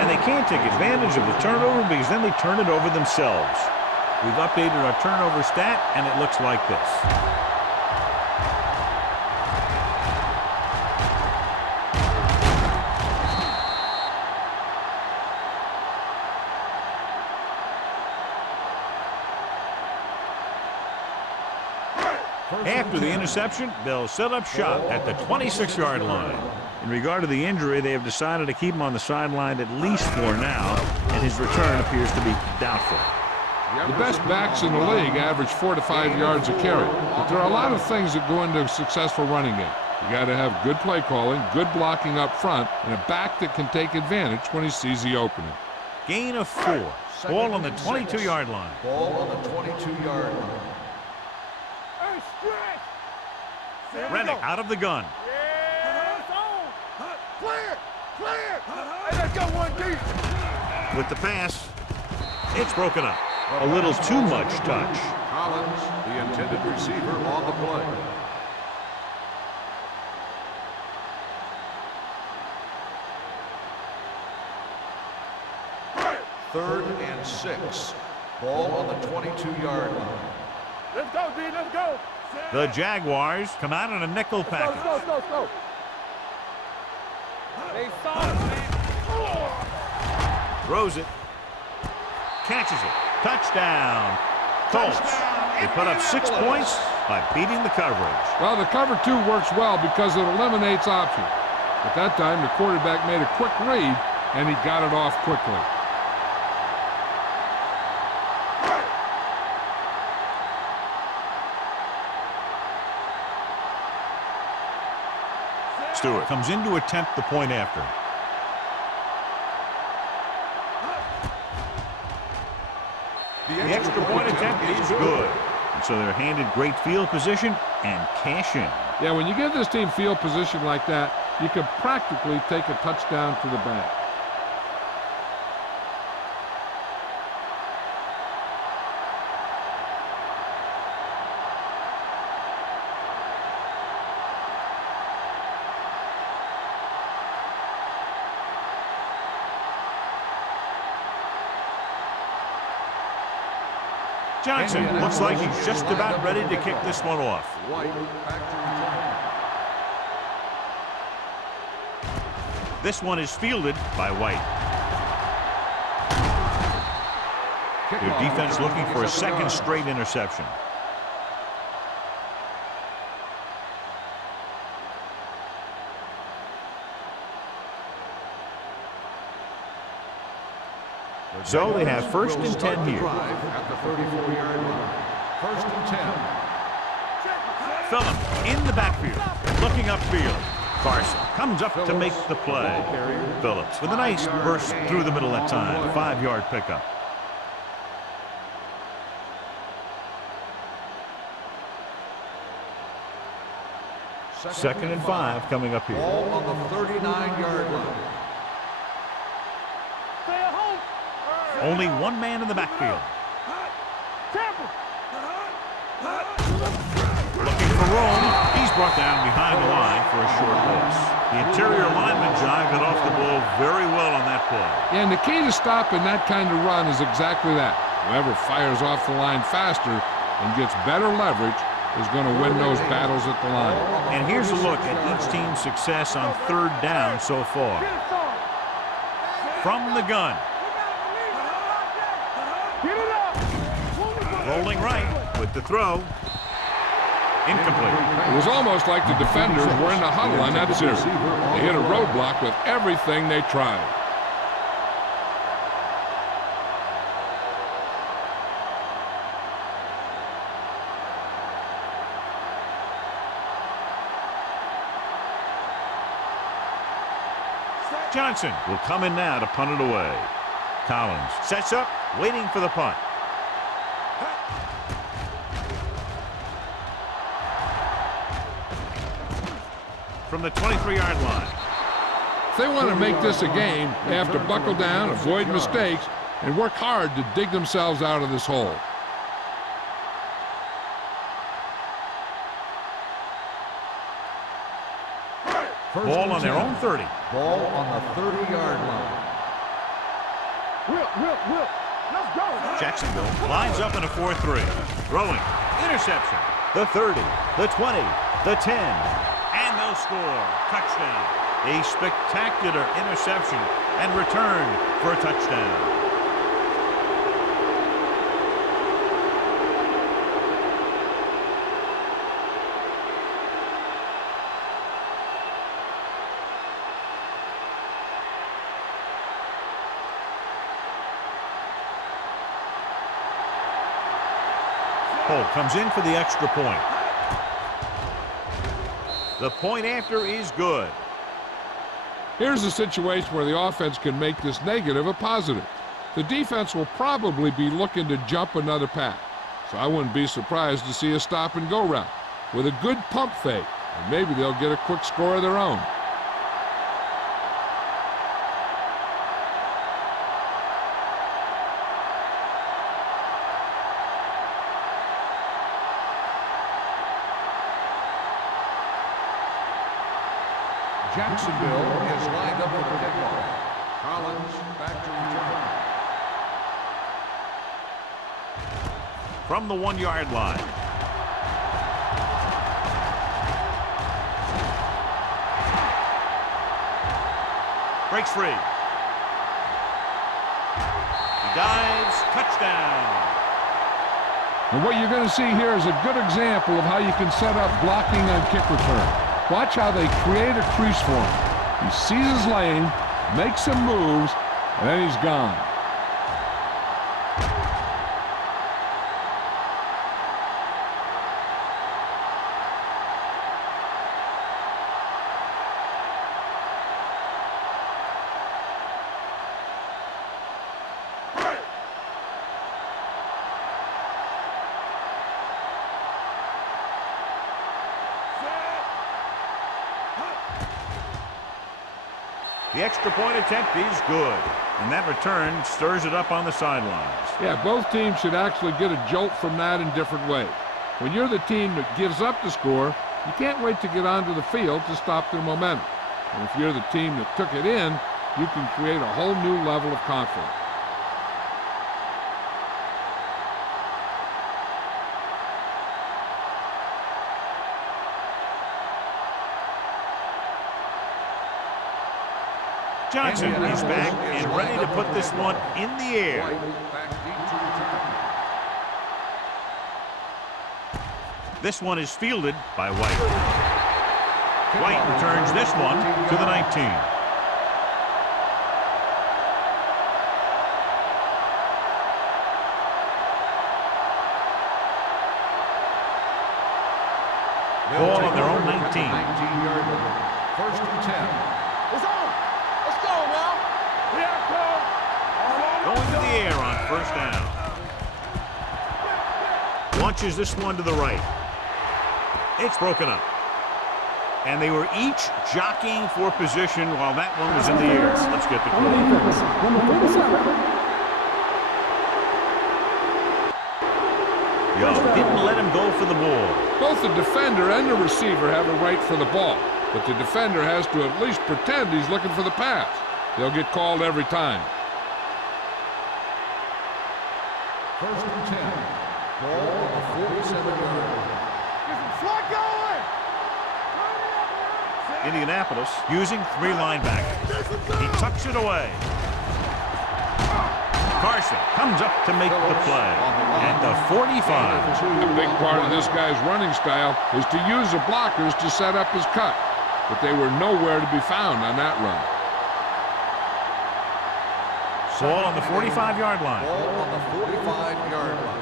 And they can't take advantage of the turnover because then they turn it over themselves. We've updated our turnover stat, and it looks like this. After the interception, they'll set up shop at the 26-yard line. In regard to the injury, they have decided to keep him on the sideline at least for now, and his return appears to be doubtful. The best backs in the league average 4 to 5 yards a carry, but there are a lot of things that go into a successful running game. You got to have good play calling, good blocking up front, and a back that can take advantage when he sees the opening. Gain of 4. Ball on the 22-yard line. Ball on the 22-yard line. Rennick out of the gun. Yeah, it's on. Clear. Hey, let's go one deep. With the pass, it's broken up. A little too much touch. Collins, the intended receiver, on the play. Third and 6. Ball on the 22-yard line. Let's go, D. Let's go. The Jaguars come out in a nickel package. Let's go. They saw it, man. Throws it. Catches it. Touchdown. Colts. They put up 6 points by beating the coverage. Well, the cover 2 works well because it eliminates options. At that time, the quarterback made a quick read, and he got it off quickly. Stewart comes in to attempt the point after. The extra point attempt is good. And so they're handed great field position and cash in. Yeah, when you give this team field position like that, you can practically take a touchdown to the bank. Johnson looks like he's just about ready to kick this one off. This one is fielded by White. Their defense looking for a second straight interception. So they have 1st and 10 here. At the 34-yard line. 1st and 10. Phillip in the backfield, looking upfield. Carson comes up to make the play. Phillips with a nice burst through the middle that time. 5-yard pickup. Second and 5 coming up here. Ball on the 39-yard line. Only one man in the backfield. Looking for room. He's brought down behind the line for a short loss. The interior lineman, John, got off the ball very well on that play. Yeah, and the key to stopping that kind of run is exactly that. Whoever fires off the line faster and gets better leverage is going to win those battles at the line. And here's a look at each team's success on 3rd down so far. From the gun. Rolling right with the throw. Incomplete. It was almost like the defenders were in the huddle on that series. They hit a roadblock with everything they tried. Johnson will come in now to punt it away. Collins sets up, waiting for the punt. From the 23-yard line. If they want to make this a game, they have to buckle down, avoid mistakes, and work hard to dig themselves out of this hole. Ball on their own 30. Ball on the 30-yard line. Whip. Let's go. Jacksonville lines up in a 4-3. Throwing. Interception. The 30, the 20, the 10. And they'll score. Touchdown. A spectacular interception and return for a touchdown. Cole comes in for the extra point. The point after is good. Here's a situation where the offense can make this negative a positive. The defense will probably be looking to jump another pass, so I wouldn't be surprised to see a stop and go route with a good pump fake, and maybe they'll get a quick score of their own. Jacksonville is lined up for the kickoff. Collins back to return. From the 1-yard line. Breaks free. dives, touchdown. And what you're going to see here is a good example of how you can set up blocking on kick return. Watch how they create a crease for him. He sees his lane, makes some moves, and then he's gone. The extra point attempt is good, and that return stirs it up on the sidelines. Yeah, both teams should actually get a jolt from that in different ways. When you're the team that gives up the score, you can't wait to get onto the field to stop their momentum. And if you're the team that took it in, you can create a whole new level of confidence. Johnson is back and ready to put this one in the air. This one is fielded by White. White returns this one to the 19. Ball on their own 19. 19-yard line. First and 10. It's on. Let's go now. Yeah, go. Going to the air on first down. Launches this one to the right. It's broken up. And they were each jockeying for position while that one was in the air. Let's get the On the call. defense, number 37. Yo, didn't let him go for the ball. Both the defender and the receiver have a right for the ball, but the defender has to at least pretend he's looking for the pass. They'll get called every time. First and 10. Ball on the 47-yard line. Get some slot going. Indianapolis using three linebackers. He tucks it away. Carson comes up to make the play at the 45. A big part of this guy's running style is to use the blockers to set up his cut, but they were nowhere to be found on that run. Ball on the 45-yard line. Ball on the 45-yard line.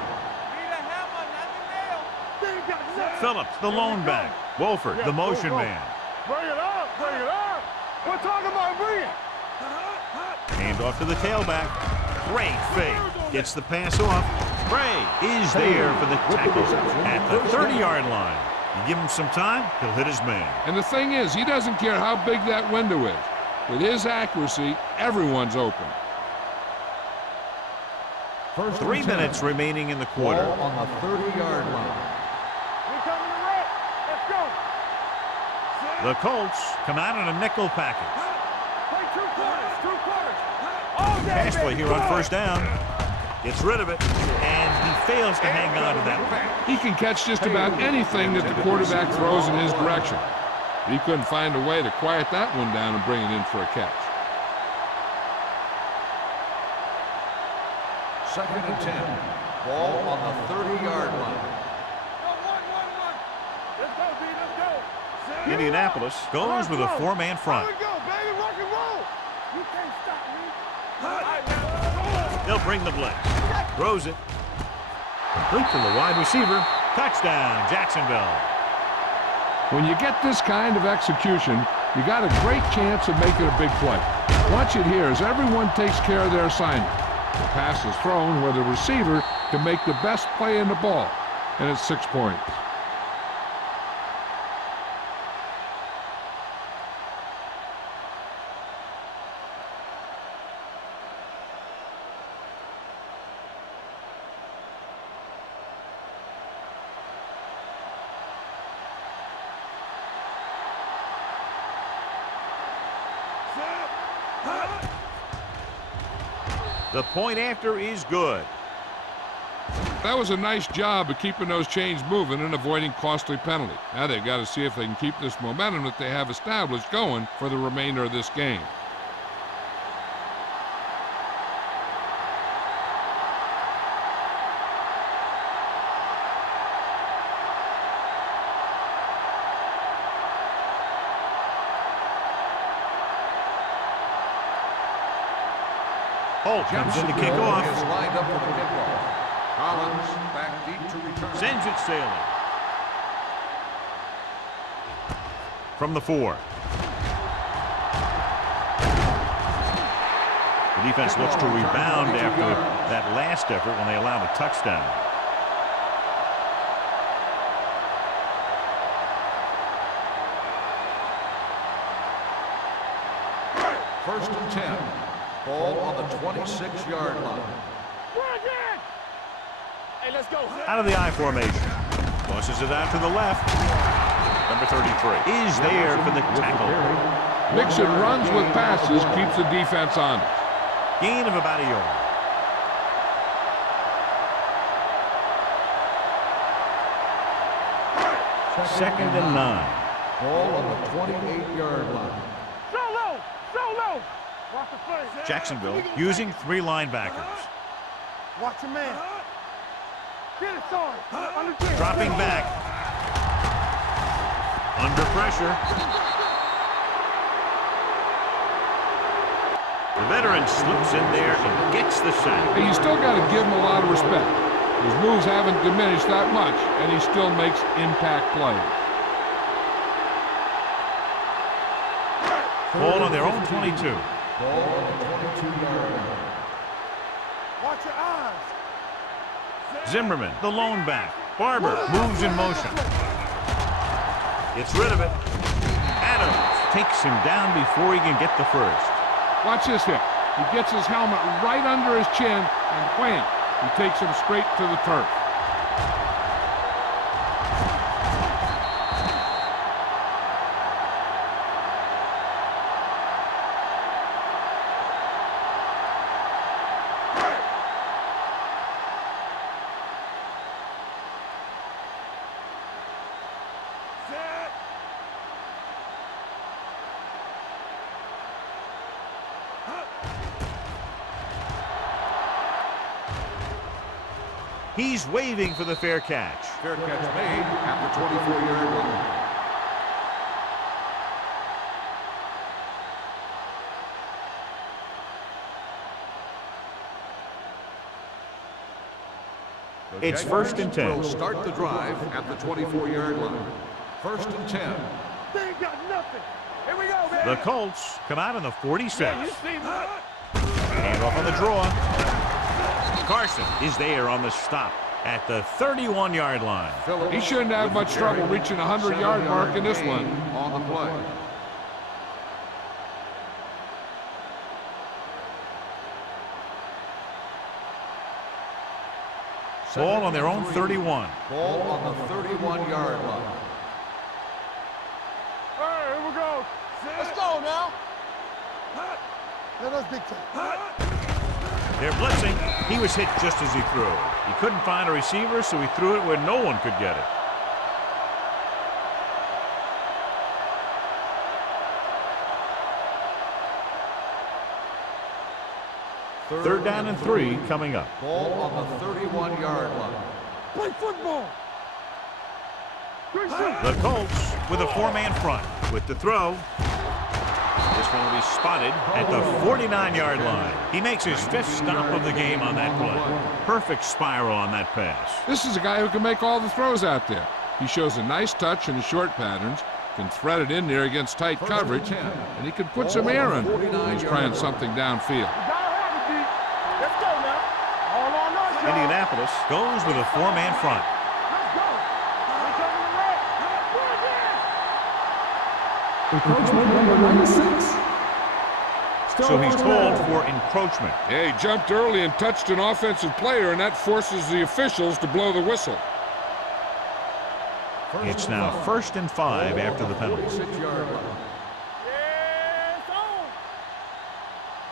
Phillips, the lone back. Wolford, the motion man. Bring it up. Bring it up. We're talking about bringing. Hand off to the tailback. Great fake. Gets the pass off. Bray is there for the tackle at the 30-yard line. You give him some time, he'll hit his man. And the thing is, he doesn't care how big that window is. With his accuracy, everyone's open. First 3 minutes remaining in the quarter. Ball on the 30-yard line. We're coming to red. Let's go. The Colts come out in a nickel package. Play 2 quarters. 2 quarters. All day, Pass play baby. here on first down. Gets rid of it, and he fails to hang on to that one. He can catch just about anything that the quarterback throws in his direction. He couldn't find a way to quiet that one down and bring it in for a catch. Second and 10. Ball on the 30-yard line. Let's go, B. Let's go. Indianapolis goes with a 4-man front. Here we go, baby. Rock and roll. You can't stop me. They'll bring the blitz. Throws it. Complete to the wide receiver. Touchdown, Jacksonville. When you get this kind of execution, you got a great chance of making a big play. Watch it here as everyone takes care of their assignment. The pass is thrown where the receiver can make the best play in the ball, and it's 6 points. The point after is good. That was a nice job of keeping those chains moving and avoiding costly penalty. Now they've got to see if they can keep this momentum that they have established going for the remainder of this game. Holt comes in to kick off. Is lined up for the kickoff. Collins back deep to return. Sends it sailing. From the 4. The defense looks to rebound after that last effort when they allowed a touchdown. First and 10. Ball on the 26-yard line. Hey, let's go. Out of the I formation. Tosses it out to the left. Number 33 is there for the tackle. Mixon runs with passes, keeps the defense honest. Gain of about a yard. Second and 9. Ball on the 28-yard line. Solo. Watch the play. Jacksonville using 3 linebackers. Watch your man. Get it, son. Dropping back. Under pressure. The veteran slips in there and gets the sack. Hey, you still got to give him a lot of respect. His moves haven't diminished that much, and he still makes impact plays. Ball on their own 22. Ball on the 22-yard line. Watch your eyes. Zimmerman, the lone back. Barber moves in motion. Gets rid of it. Adams takes him down before he can get the first. Watch this hit. He gets his helmet right under his chin, and wham, he takes him straight to the turf. He's waving for the fair catch. Fair catch made at the 24-yard line. It's first and 10. Will start the drive at the 24-yard line. First and 10. They ain't got nothing. Here we go, man. The Colts come out in the 47. You see what? Hand off on the draw. Carson is there on the stop at the 31-yard line. He shouldn't have much trouble reaching the 100-yard mark in this one. On the play. Ball on their own 31. Ball on the 31-yard line. Hey, here we go. Let's go now. Let us big time. They're blitzing. He was hit just as he threw. He couldn't find a receiver, so he threw it where no one could get it. Third down and 3 coming up. Ball on the 31-yard line. Play football. The Colts with a 4-man front with the throw. This one will be spotted at the 49-yard line. He makes his 5th stop of the game on that play. Perfect spiral on that pass. This is a guy who can make all the throws out there. He shows a nice touch in the short patterns, can thread it in there against tight coverage, and he can put some air under it when he's trying something downfield. Let's go now. All on us, y'all. Indianapolis goes with a 4-man front. Let's go. Encroachment number 96. So he's called for encroachment. Yeah, he jumped early and touched an offensive player, and that forces the officials to blow the whistle. It's now 1st and 5 after the penalty. 46-yard line. Yes, on.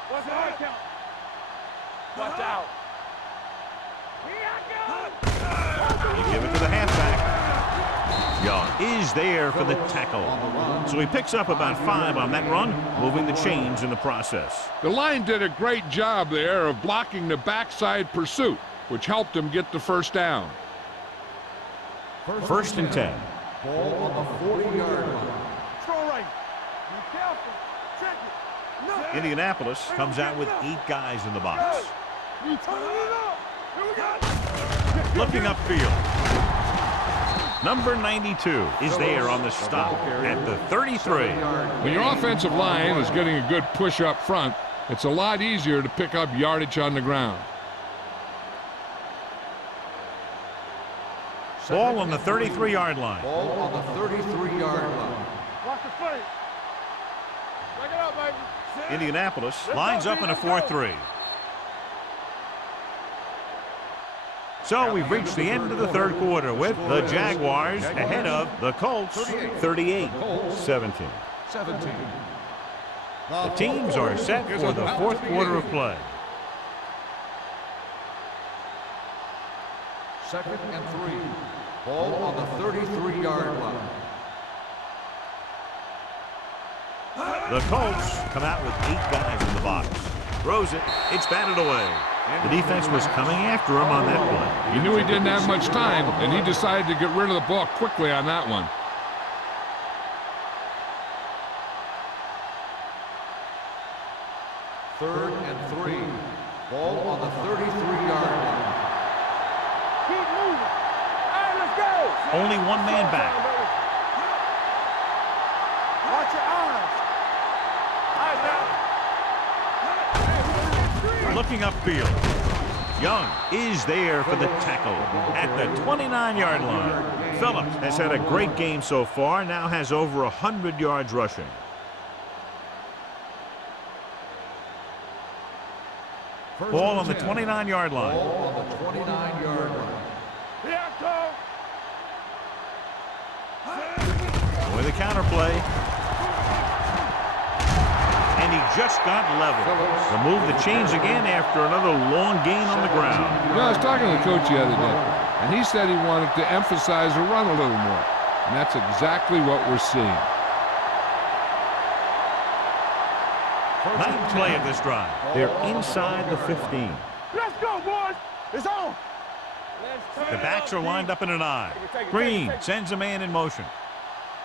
What's the high count? Watch out. They give it to the halfback. Young is there for the tackle. So he picks up about 5 on that run, moving the chains in the process. The line did a great job there of blocking the backside pursuit, which helped him get the first down. First and 10. Ball on the 40-yard line. Throw right. Be careful. Check it. Indianapolis comes out with 8 guys in the box. Looking upfield. Number 92 is there on the stop at the 33. When your offensive line is getting a good push up front, it's a lot easier to pick up yardage on the ground. Ball on the 33-yard line. Ball on the 33-yard line. Watch the feet. Break it up, baby. Indianapolis lines up in a 4-3. So we've reached the end of the third quarter with the Jaguars ahead of the Colts 38-17. The teams are set for the fourth quarter of play. Second and 3. Ball on the 33-yard line. The Colts come out with 8 guys in the box. Throws it. It's batted away. The defense was coming after him on that play. He knew he didn't have much time, and he decided to get rid of the ball quickly on that one. Third and 3. Ball on the 33-yard line. Keep moving. All right, let's go. Only one man back. Watch your eyes. All right, now. Looking upfield. Young is there for the tackle at the 29-yard line. Phillips has had a great game so far, now has over 100 yards rushing. Ball on the 29-yard line. Ball on the 29-yard line. Here I come. With a counter play. And he just got level. Remove the chains again after another long gain on the ground. You know, I was talking to the coach the other day, and he said he wanted to emphasize the run a little more. And that's exactly what we're seeing. Ninth play of this drive. They're inside the 15. Let's go, boys. It's on. The backs are lined up in an I. Green sends a man in motion.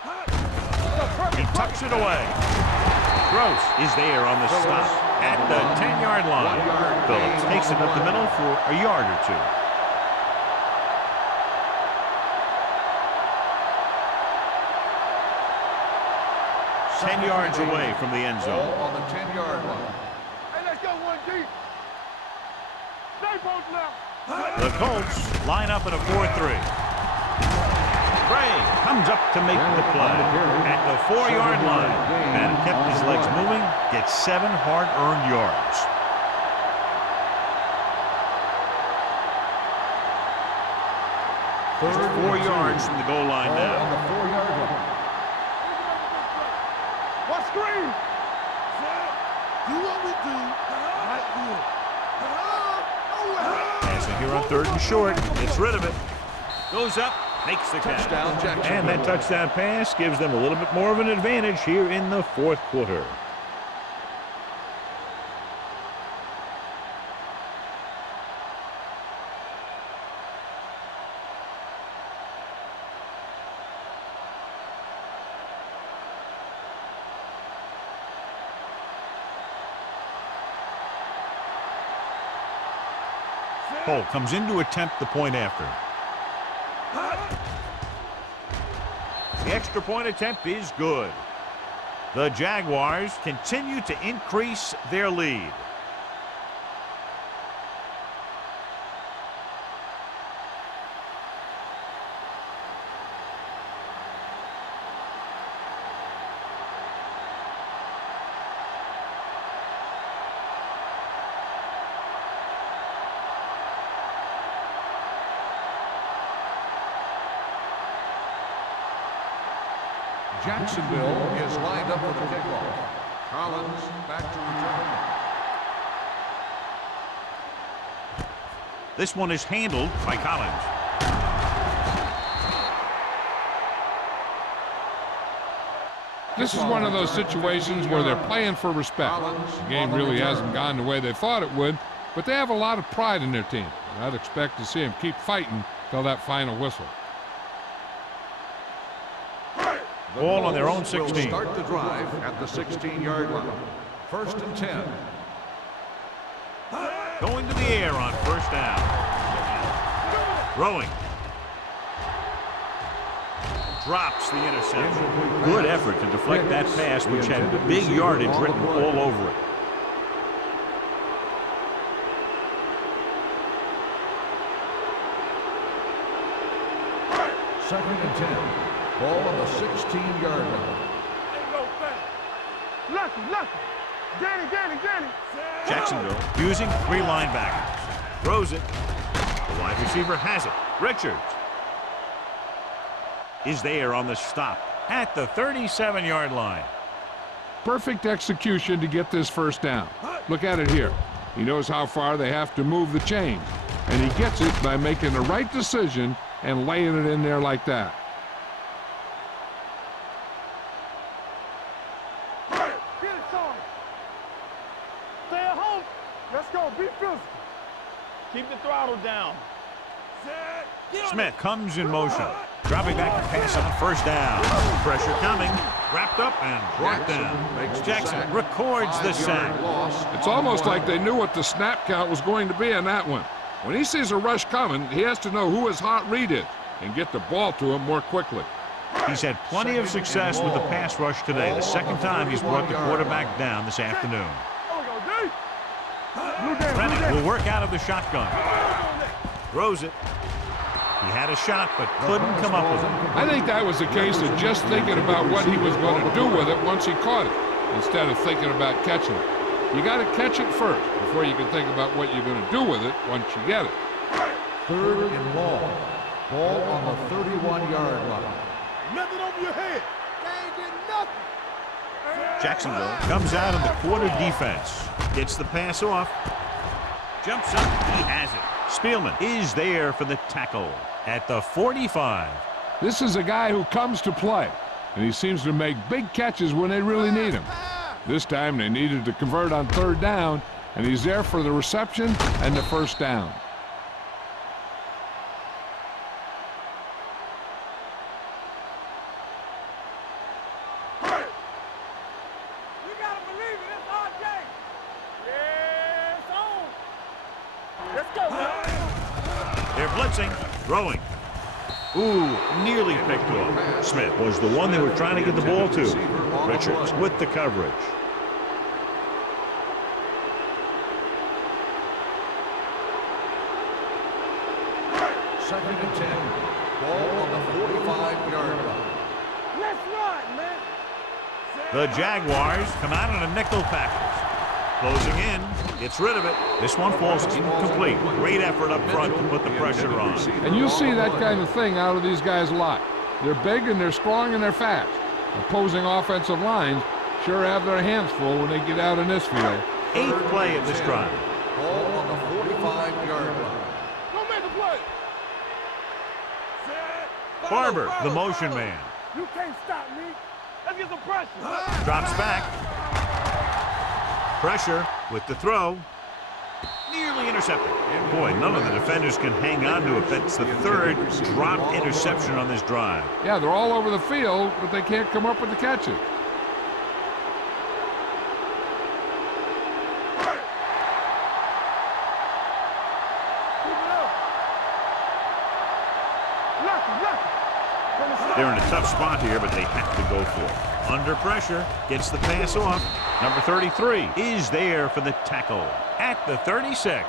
He tucks it away. Gross is there on the stop at the 10-yard line. Phillips takes it up the middle for a yard or 2. Ten yards away from the end zone. Ball on the 10-yard line. Hey, let's go one deep. Stay both left. The Colts line up in a 4-3. Gray comes up to make the play at the 4-yard line. And kept his legs moving, gets 7 hard-earned yards. Just 4 yards from the goal line Ball on now. the 4-yard line. What screen? Do what we do right here. Passing here on 3rd and short. Gets rid of it. Goes up. Makes the catch. Touchdown, Jacksonville. And that touchdown pass gives them a little bit more of an advantage here in the fourth quarter. Cole comes in to attempt the point after. The extra point attempt is good. The Jaguars continue to increase their lead. Jacksonville is lined up for the kickoff. Collins back to return. This one is handled by Collins. This is one of those situations where they're playing for respect. The game really hasn't gone the way they thought it would, but they have a lot of pride in their team. And I'd expect to see them keep fighting till that final whistle. Ball on their own Colts will 16. start the drive at the 16-yard line. First and 10. Going to the air on first down. Throwing. Drops the interception. Good effort to deflect that pass, which had big yardage written all over it. Second and 10. Ball on the 16-yard line. Lucky. Danny. Jacksonville using 3 linebackers. Throws it. The wide receiver has it. Richards is there on the stop at the 37-yard line. Perfect execution to get this first down. Look at it here. He knows how far they have to move the chains, and he gets it by making the right decision and laying it in there like that. Get it, Tony. Stay at home. Let's go. Be physical. Keep the throttle down. Smith comes in motion. Dropping back to pass on first down. Pressure coming. Wrapped up and brought down. Jackson records the sack. It's almost like they knew what the snap count was going to be on that one. When he sees a rush coming, he has to know who his hot read is and get the ball to him more quickly. He's had plenty of success with the pass rush today. The second time he's brought the quarterback down this afternoon. Rennick will work out of the shotgun. Throws it. He had a shot, but couldn't come up with it. I think that was a case of just thinking about what he was going to do with it once he caught it, instead of thinking about catching it. You got to catch it first before you can think about what you're going to do with it once you get it. Third and long. Ball on the 31-yard line. Nothing over your head. They ain't getting nothing. Jacksonville comes out of the quarter defense. Gets the pass off. Jumps up. He has it. Spielman is there for the tackle at the 45. This is a guy who comes to play, and he seems to make big catches when they really need him. This time they needed to convert on third down, and he's there for the reception and the first down. They're blitzing, throwing. Ooh, nearly picked off. Smith was the one they were trying to get the ball to. Richards with the coverage. Second and 10. Ball on the 45-yard line. Let's run, man. The Jaguars come out in a nickel package. Closing in, gets rid of it. This one falls incomplete. Great effort up front to put the pressure on. And you'll see that kind of thing out of these guys a lot. They're big and they're strong and they're fast. Opposing offensive lines sure have their hands full when they get out in this field. 8th play of this drive. Ball on the 45-yard line. Don't make a play. Barber, the motion man. You can't stop me. Let's get some pressure. Drops back. Pressure with the throw. Nearly intercepted. And boy, none of the defenders can hang on to it. That's the 3rd drop interception on this drive. Yeah, they're all over the field, but they can't come up with the catches. They're in a tough spot here, but they have to go for it. Under pressure, gets the pass off. Number 33 is there for the tackle at the 36.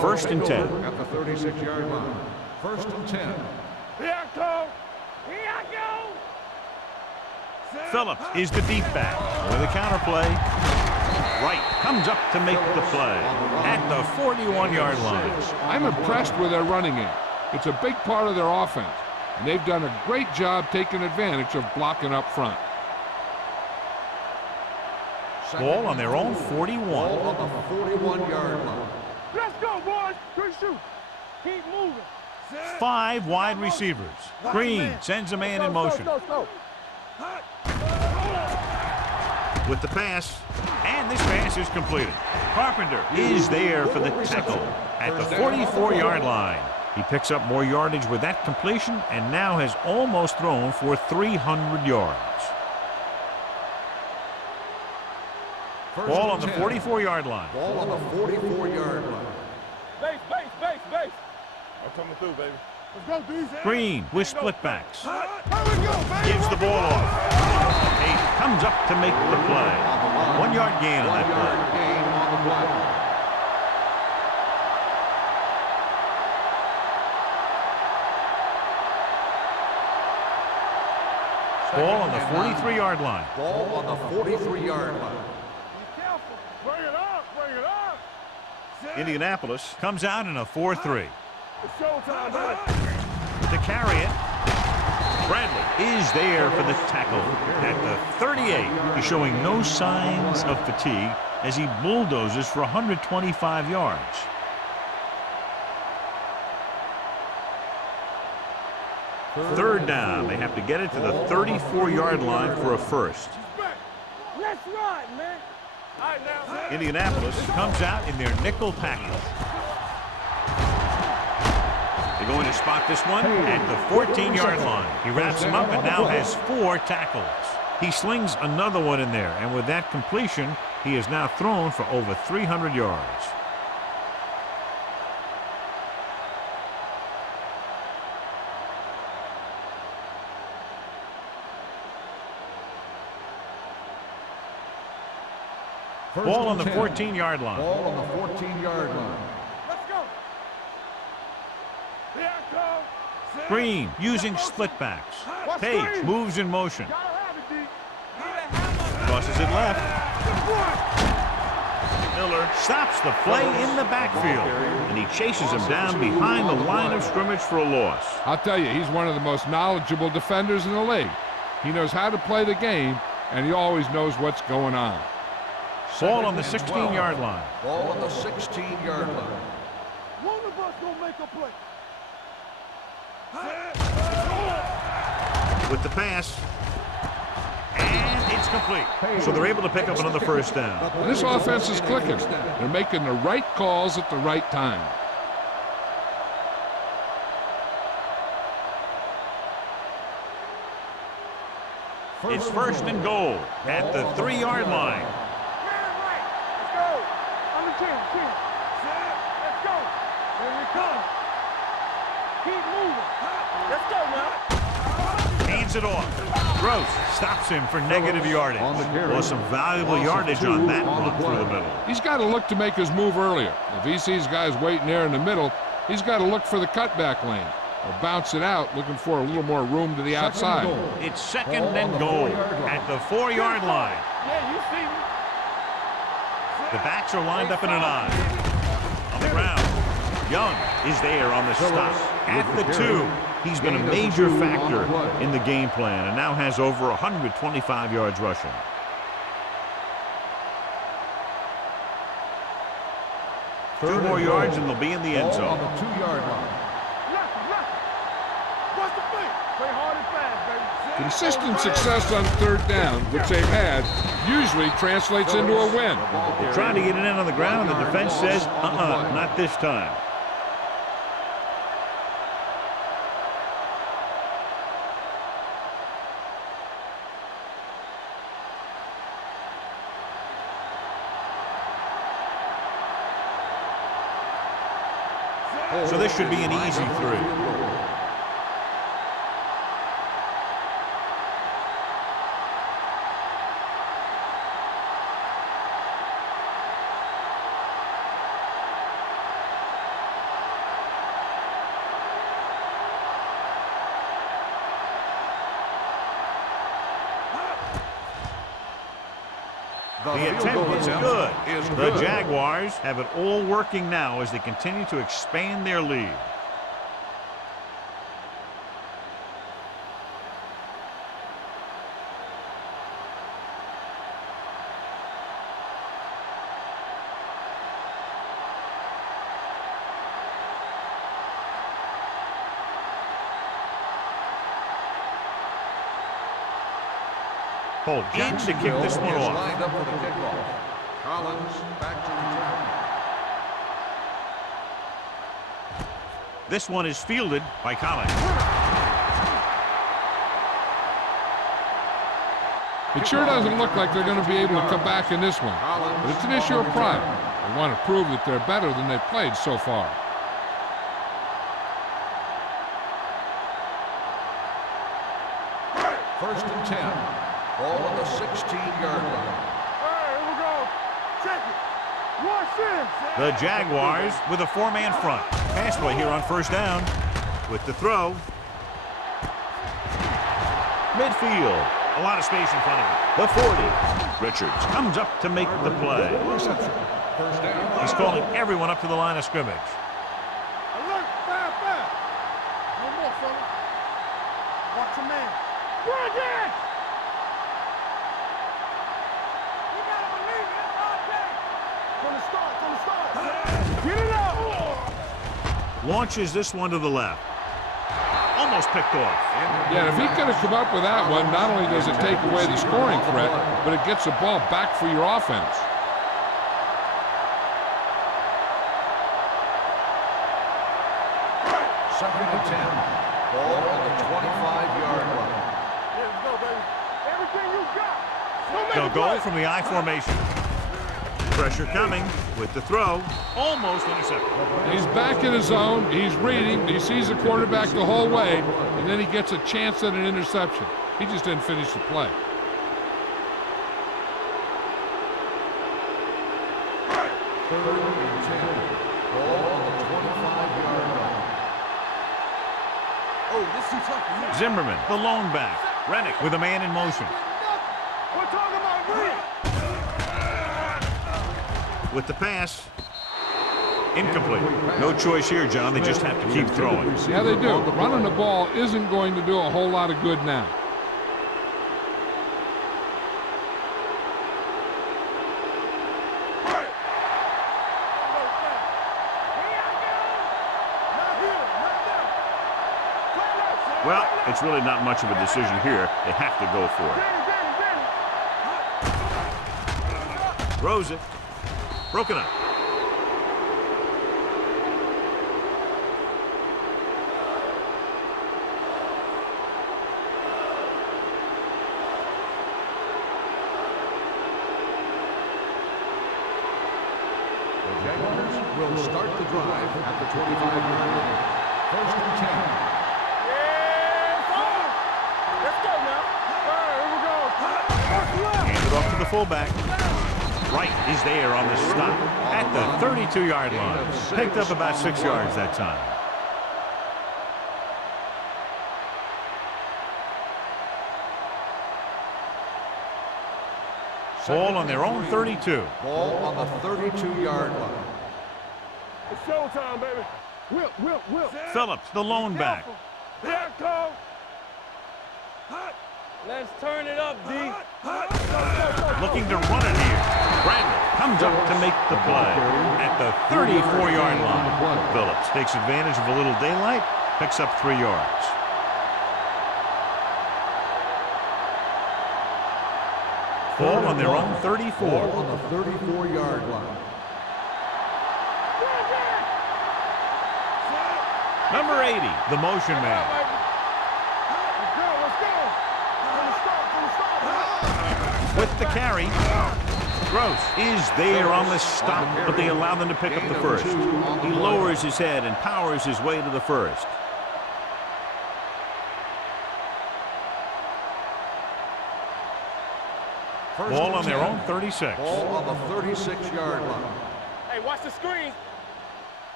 First and 10. At the 36-yard line. First and 10. Here I go. Here I go. Phillips is the deep back with a counterplay. Wright comes up to make the play at the 41-yard line. I'm impressed with their running game. It's a big part of their offense, and they've done a great job taking advantage of blocking up front. Ball on their own 41. Ball on the 41-yard line. Let's go, boys. Good shoot. Keep moving. 5 wide receivers. Green sends a man in motion. Go. With the pass, and this pass is completed. Carpenter is there for the tackle at the 44-yard line. He picks up more yardage with that completion and now has almost thrown for 300 yards. Ball on the 44-yard line. Ball on the 44-yard line. Base. I'm coming through, baby. Let's go, D. Green with split backs. Here we go, baby. Gives the ball off. He comes up to make the play. 1 yard gain on that play. 1 yard gain on the play. Ball on the 43-yard line. Ball on the 43-yard line. Be careful. Bring it up. Indianapolis comes out in a 4-3. It's showtime, man. To carry it, Bradley is there for the tackle at the 38. He's showing no signs of fatigue as he bulldozes for 125 yards. Third down. They have to get it to the 34-yard line for a first. Let's ride, man. All right, now. Indianapolis comes out in their nickel package. They're going to spot this one at the 14-yard line. He wraps him up and now has 4 tackles. He slings another one in there, and with that completion, he has now thrown for over 300 yards. Ball on the 14-yard line. Ball on the 14-yard line. Let's go. Here I come. Green using split backs. Page moves in motion. Gotta have it, D. Crosses it left. Miller stops the play in the backfield, and he chases him down behind the line of scrimmage for a loss. I'll tell you, he's one of the most knowledgeable defenders in the league. He knows how to play the game, and he always knows what's going on. Ball on the 16-yard line. Ball on the 16-yard line. One of us gonna make a play. With the pass, and it's complete. So they're able to pick up another first down. This offense is clicking. They're making the right calls at the right time. It's first and goal at the 3-yard line. Let's go. On the 10. Let's go. Here we come. Keep moving. Let's go, man. Hands it off. Gross stops him for negative yardage. Lost some valuable yardage on that run through the middle. He's got to look to make his move earlier. If he sees guys waiting there in the middle, he's got to look for the cutback lane or bounce it out, looking for a little more room to the outside. It's second and goal at the 4-yard line. Yeah, you see me. The backs are lined up in an I. On the ground, Young is there on the stop. At the 2, he's been a major factor in the game plan and now has over 125 yards rushing. Two more yards and they'll be in the end zone. On the 2-yard line. What's the play? Play hard and fast, baby. Consistent success on third down, which they've had, usually translates into a win. They're trying to get it in on the ground, and the defense says, not this time. So this should be an easy 3. The attempt was good. The Jaguars have it all working now as they continue to expand their lead. Holt in to kick this one off. Lined up for the kickoff. Collins back to return. This one is fielded by Collins. It sure doesn't look like they're going to be able to come back in this one, but it's an issue of pride. They want to prove that they're better than they've played so far. First and 10. Ball on the 16-yard line. Hey, here we go. Check it. Watch this. The Jaguars with a four-man front. Pass play here on first down. With the throw. Midfield. A lot of space in front of him. The 40. Richards comes up to make the play. First down. He's calling everyone up to the line of scrimmage. Alert, fire. One more, fella. Watch your man. Bring it! You gotta believe it. It's all day. From the start. Get it out. Launches this one to the left. Almost picked off. Yeah, if he could have come up with that one, not only does it take away the scoring threat, but it gets the ball back for your offense. Second and 10. Ball on the 25-yard line. Here we go, baby. Everything you got. They'll go from the I formation. Pressure coming with the throw. Almost intercepted. He's back in his zone. He's reading. He sees the quarterback the whole way, and then he gets a chance at an interception. He just didn't finish the play. Third and 10. Ball on the 25-yard line. Oh, this is tough. Zimmerman, the lone back. Rennick with a man in motion. We're talking about real. With the pass. Incomplete. No choice here, John. They just have to keep throwing. Yeah, they do. Running the ball isn't going to do a whole lot of good now. Well, it's really not much of a decision here. They have to go for it. Throws it. Broken up. The Jaguars will start the drive at the 25-yard line. First and 10. Let's go now. All right, here we go. Hand it off to the fullback. Wright is there on the stop at the 32-yard line. Picked up about 6 yards that time. Ball on their own 32. Ball on the 32-yard line. It's showtime, baby. Whip. Phillips, the lone back. Here it comes. Let's turn it up, D. Looking to run it here. Bradley comes up to make the play at the 34-yard line. Phillips takes advantage of a little daylight, picks up 3 yards. Ball on their own 34. Ball on the 34-yard line. Number 80, the motion man. Let's go. With the carry. Gross is there on the stop, but they allow them to pick up the first. He lowers his head and powers his way to the first. Ball on their own 36. Ball on the 36-yard line. Hey, watch the screen.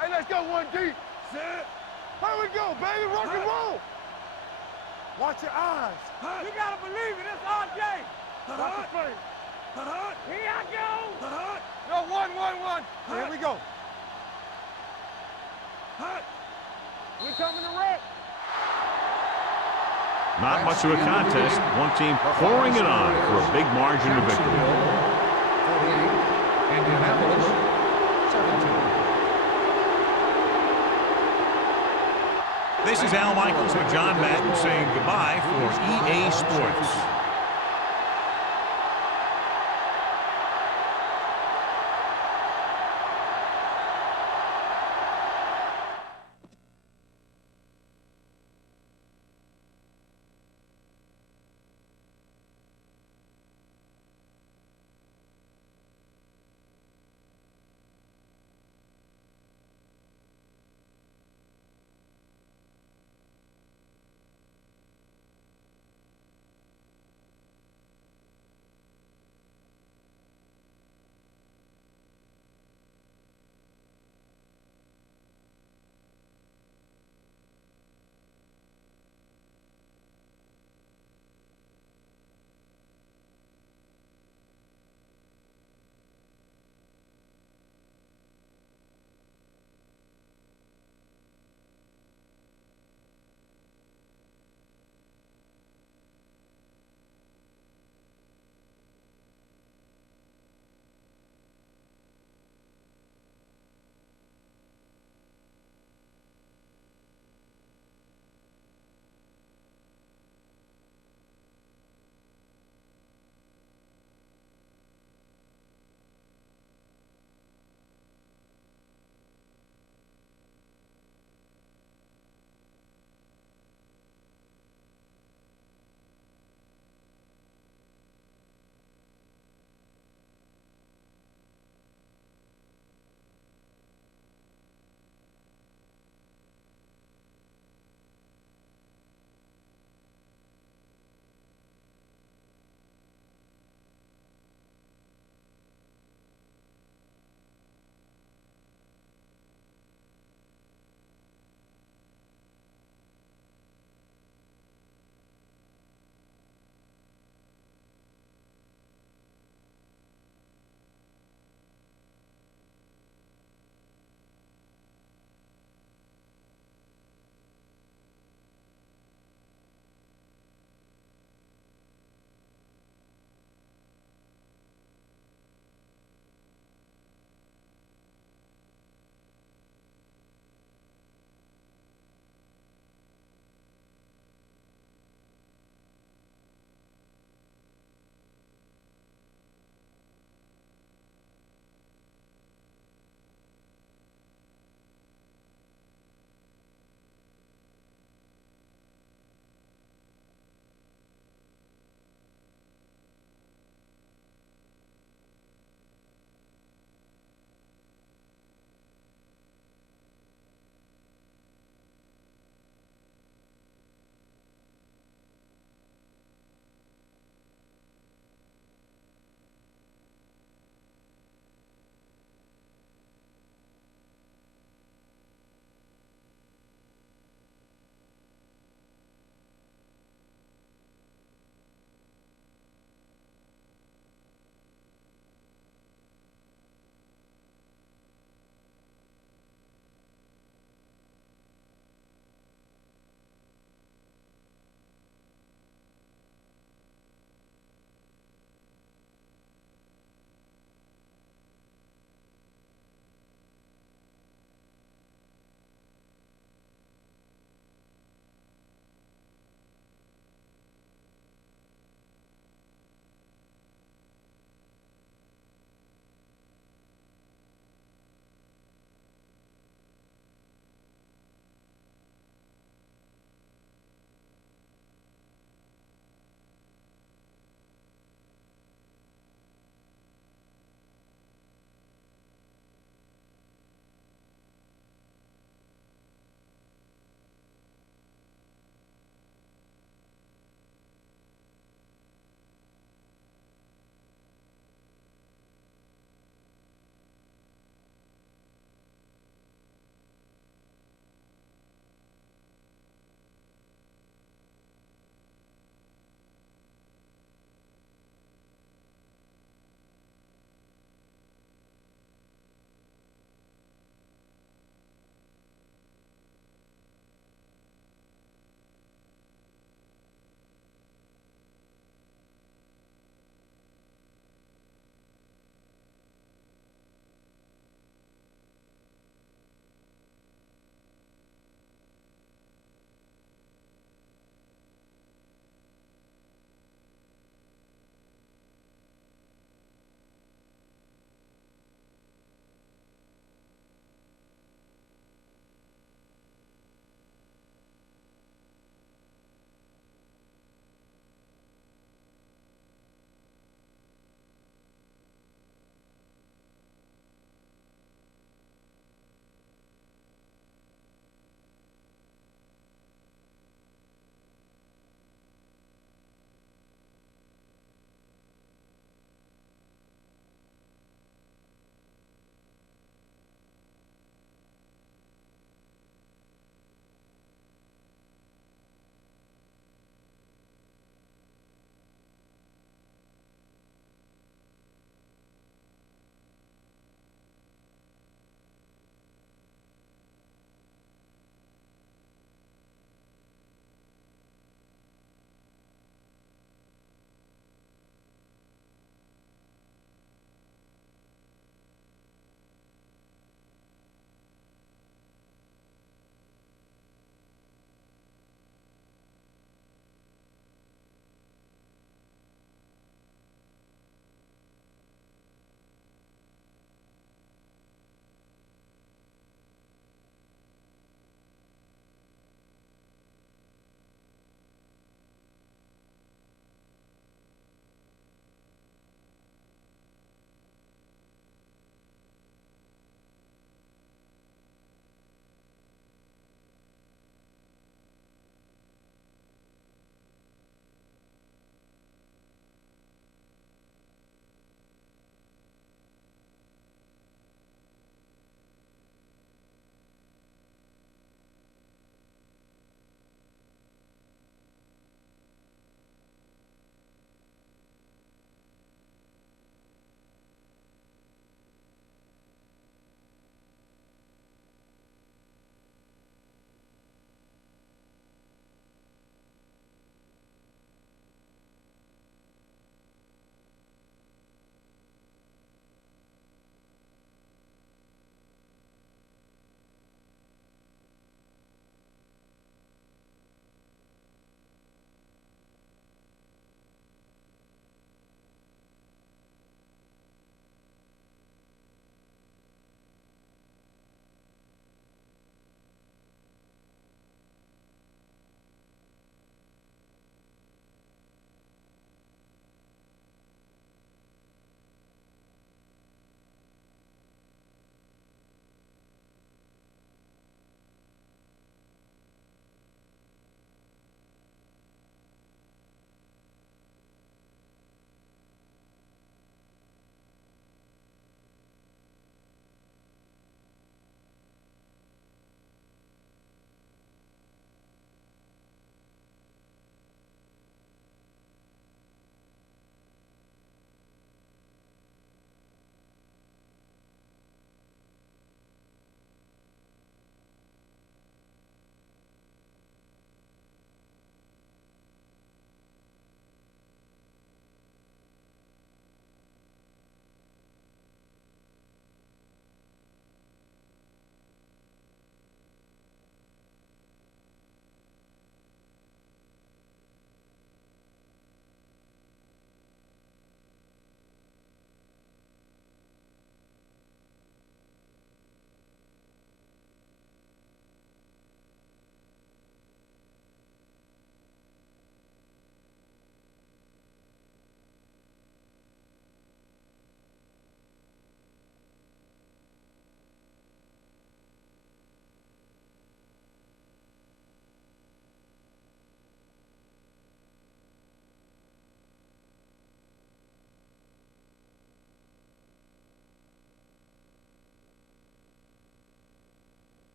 Hey, let's go, 1D. Here we go, baby. Rock and roll. Watch your eyes. You gotta believe it. It's our game. Watch the frame. Here I go. No, 1. Here we go. We coming to wreck. Not much of a contest. One team pouring it on for a big margin of victory. 48, Indianapolis, 17. This is Al Michaels with John Madden saying goodbye for EA Sports.